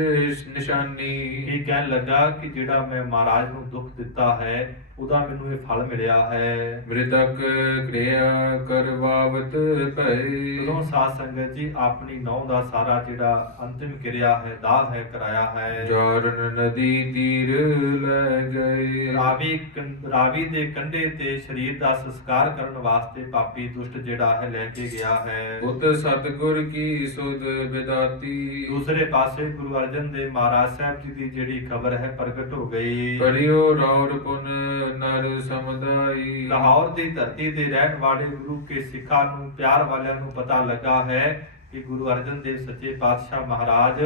ਨਿਸ਼ਾਨੀ। ਇਹ ਕਹਿਣ ਲੱਗਾ ਕਿ ਜਿਹੜਾ ਮੈਂ ਮਹਾਰਾਜ ਨੂੰ ਦੁੱਖ ਦਿੱਤਾ ਹੈ ਉਹਦਾ ਮੈਨੂੰ ਇਹ ਫਲ ਮਿਲਿਆ ਹੈ। ਮ੍ਰਿਤਕ ਕਿਰਿਆ ਕਰਵਾਵਤ ਭਈ। ਜਦੋਂ ਸਾਧ ਸੰਗਤ ਜੀ ਆਪਣੀ ਨੌ ਦਾ ਸਾਰਾ ਜਿਹੜਾ ਅੰਤਿਮ ਕਿਰਿਆ ਹੈ, ਦਾਹ ਹੈ, ਕਰਾਇਆ ਹੈ। ਜਾਰਨ ਨਦੀ ਤੀਰ ਲੈ ਗਏ। ਰਾਵੀ ਦੇ ਕੰਢੇ ਤੇ ਸਰੀਰ ਦਾ ਸੰਸਕਾਰ ਕਰਨ ਵਾਸਤੇ ਪਾਪੀ ਦੁਸ਼ਟ ਜਿਹੜਾ ਹੈ ਲੈ ਕੇ ਗਿਆ ਹੈ। ਉਤ ਸਤਿਗੁਰ ਕੀ ਸੁਧ ਵਿਦਾਤੀ। ਦੂਸਰੇ ਪਾਸੇ ਗੁਰੂ ਅਰਜਨ ਦੇਵ ਮਹਾਰਾਜ ਸਾਹਿਬ ਜੀ ਦੀ ਜਿਹੜੀ ਖਬਰ ਹੈ ਪ੍ਰਗਟ ਹੋ ਗਈ। ਕਰਿਓ ਰੌਰ ਪੁਨ ਨਰ ਸਮੁਦਾਈ। ਲਾਹੌਰ ਦੀ ਧਰਤੀ ਤੇ ਰਹਿਣ ਵਾਲੇ ਗੁਰੂ ਕੇ ਸਿੱਖਾਂ ਨੂੰ, ਪਿਆਰ ਵਾਲਿਆਂ ਨੂੰ ਪਤਾ ਲੱਗਾ ਹੈ ਕਿ ਗੁਰੂ ਅਰਜਨ ਦੇਵ ਸੱਚੇ ਪਾਤਸ਼ਾਹ ਮਹਾਰਾਜ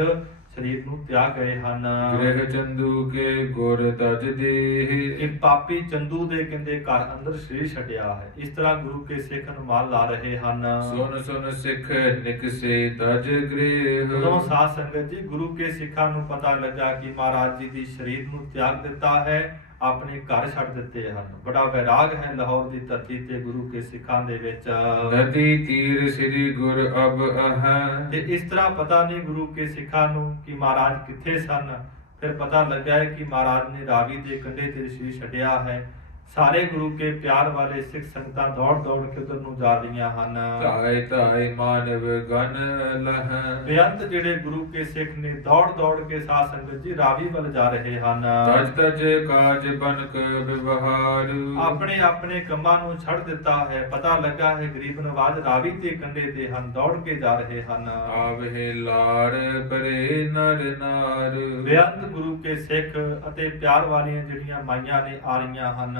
ਸਰੀਰ ਨੂੰ ਤਿਆਗ ਗਏ ਹਨ। ਗ੍ਰਹਿ ਚੰਦੂ ਕੇ ਗੁਰ ਤਜ ਦੇਹ। ਕਿ ਪਾਪੀ ਚੰਦੂ ਦੇ ਕਹਿੰਦੇ ਘਰ ਅੰਦਰ ਸਰੀਰ ਛੱਡਿਆ ਹੈ। ਇਸ ਤਰ੍ਹਾਂ ਗੁਰੂ ਕੇ ਸਿੱਖ ਅਨੁਮਾਨ ਲਾ ਰਹੇ ਹਨ। ਸੁਨ ਸੁਨ ਸਿੱਖ ਨਿਕਸੇ ਤਜ ਗ੍ਰਹਿ। ਜਦੋਂ ਸਾਧ ਸੰਗਤ ਜੀ ਗੁਰੂ ਕੇ ਸਿੱਖਾਂ ਨੂੰ ਪਤਾ ਲੱਗਾ ਕਿ ਮਹਾਰਾਜ ਜੀ ਦੀ ਸਰੀਰ ਨੂੰ ਤਿਆਗ ਦਿੱਤਾ ਹੈ, ਆਪਣੇ ਘਰ ਛੱਡ ਦਿੱਤੇ ਹਨ, ਬੜਾ ਵੈਰਾਗ ਹੈ ਲਾਹੌਰ ਦੀ ਧਰਤੀ ਤੇ ਗੁਰੂ ਕੇ ਸਿੱਖਾਂ ਦੇ ਵਿੱਚ। ਨਦੀ ਤੀਰ ਸ੍ਰੀ ਗੁਰ ਅਬ ਅਹ। ਤੇ ਇਸ ਤਰ੍ਹਾਂ ਪਤਾ ਨਹੀਂ ਗੁਰੂ ਕੇ ਸਿੱਖਾਂ ਨੂੰ ਕਿ ਮਹਾਰਾਜ ਕਿੱਥੇ ਸਨ। ਫਿਰ ਪਤਾ ਲੱਗਾ ਹੈ ਕਿ ਮਹਾਰਾਜ ਨੇ ਰਾਵੀ ਦੇ ਕੰਢੇ ਤੇ ਸਰੀਰ ਛੱਡਿਆ ਹੈ। ਸਾਰੇ ਗੁਰੂ ਕੇ ਪਿਆਰ ਵਾਲੇ ਸਿੱਖ ਸੰਗਤਾਂ ਦੌੜ ਦੌੜ ਕੇ ਉਧਰ ਨੂੰ ਜਾ ਰਹੀਆਂ ਹਨ। ਧਾਇ ਧਾਇ ਮਾਨਵ ਗਨ ਲਹ। ਬੇਅੰਤ ਜਿਹੜੇ ਗੁਰੂ ਕੇ ਸਿੱਖ ਨੇ ਦੌੜ ਦੌੜ ਕੇ ਸਾਧ ਸੰਗਤ ਜੀ ਰਾਵੀ ਵੱਲ ਜਾ ਰਹੇ ਹਨ। ਤਜ ਤਜ ਕਾਜ ਬਨਕ ਵਿਵਹਾਰ। ਆਪਣੇ ਆਪਣੇ ਕੰਮਾਂ ਨੂੰ ਛੱਡ ਦਿੱਤਾ ਹੈ। ਪਤਾ ਲੱਗਾ ਹੈ ਗਰੀਬ ਨਵਾਜ ਰਾਵੀ ਦੇ ਕੰਢੇ ਤੇ ਹਨ, ਦੌੜ ਕੇ ਜਾ ਰਹੇ ਹਨ। ਆਵਹਿ ਲਾਰ ਪਰੇ ਨਰ ਨਾਰ। ਬੇਅੰਤ ਗੁਰੂ ਕੇ ਸਿੱਖ ਅਤੇ ਪਿਆਰ ਵਾਲੀਆਂ ਜਿਹੜੀਆਂ ਮਾਈਆਂ ਨੇ ਆ ਰਹੀਆਂ ਹਨ।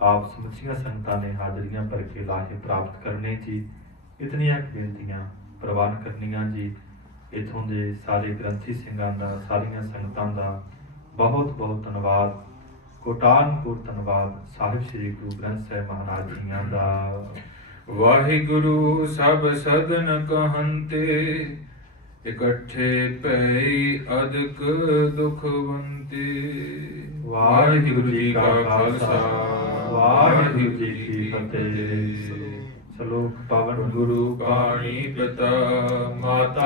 ਆਪ ਸਮੁੱਚੀਆਂ ਸੰਗਤਾਂ ਨੇ ਹਾਜ਼ਰੀਆਂ ਭਰ ਕੇ ਲਾਹੇ ਪ੍ਰਾਪਤ ਕਰਨੇ ਜੀ। ਇਤਨੀਆਂ ਕੁ ਬੇਨਤੀਆਂ ਪ੍ਰਵਾਨ ਕਰਨੀਆਂ ਜੀ। ਇੱਥੋਂ ਦੇ ਸਾਰੇ ਗ੍ਰੰਥੀ ਸਿੰਘਾਂ ਦਾ, ਸਾਰੀਆਂ ਸੰਗਤਾਂ ਦਾ ਬਹੁਤ ਬਹੁਤ ਧੰਨਵਾਦ, ਕੋਟਾਨਕੋਟ ਧੰਨਵਾਦ ਸਾਹਿਬ ਸ੍ਰੀ ਗੁਰੂ ਗ੍ਰੰਥ ਸਾਹਿਬ ਮਹਾਰਾਜ ਜੀਆਂ ਦਾ। ਵਾਹਿਗੁਰੂ ਸਭ ਸਦਨ ਕਹੰਤੇ, ਇਕੱਠੇ ਪਈ ਅਦਕ ਦੁਖਵੰਤੇ। ਵਾਹਿਗੁਰੂ ਜੀ ਕਾ ਖਾਲਸਾ, ਵਾਹਿਗੁਰੂ ਜੀ ਕੀ ਫਤਿਹ। ਸ਼ਲੋਕ ਪਾਵਨ ਗੁਰੂ ਬਾਣੀ ਪਿਤਾ ਮਾਤਾ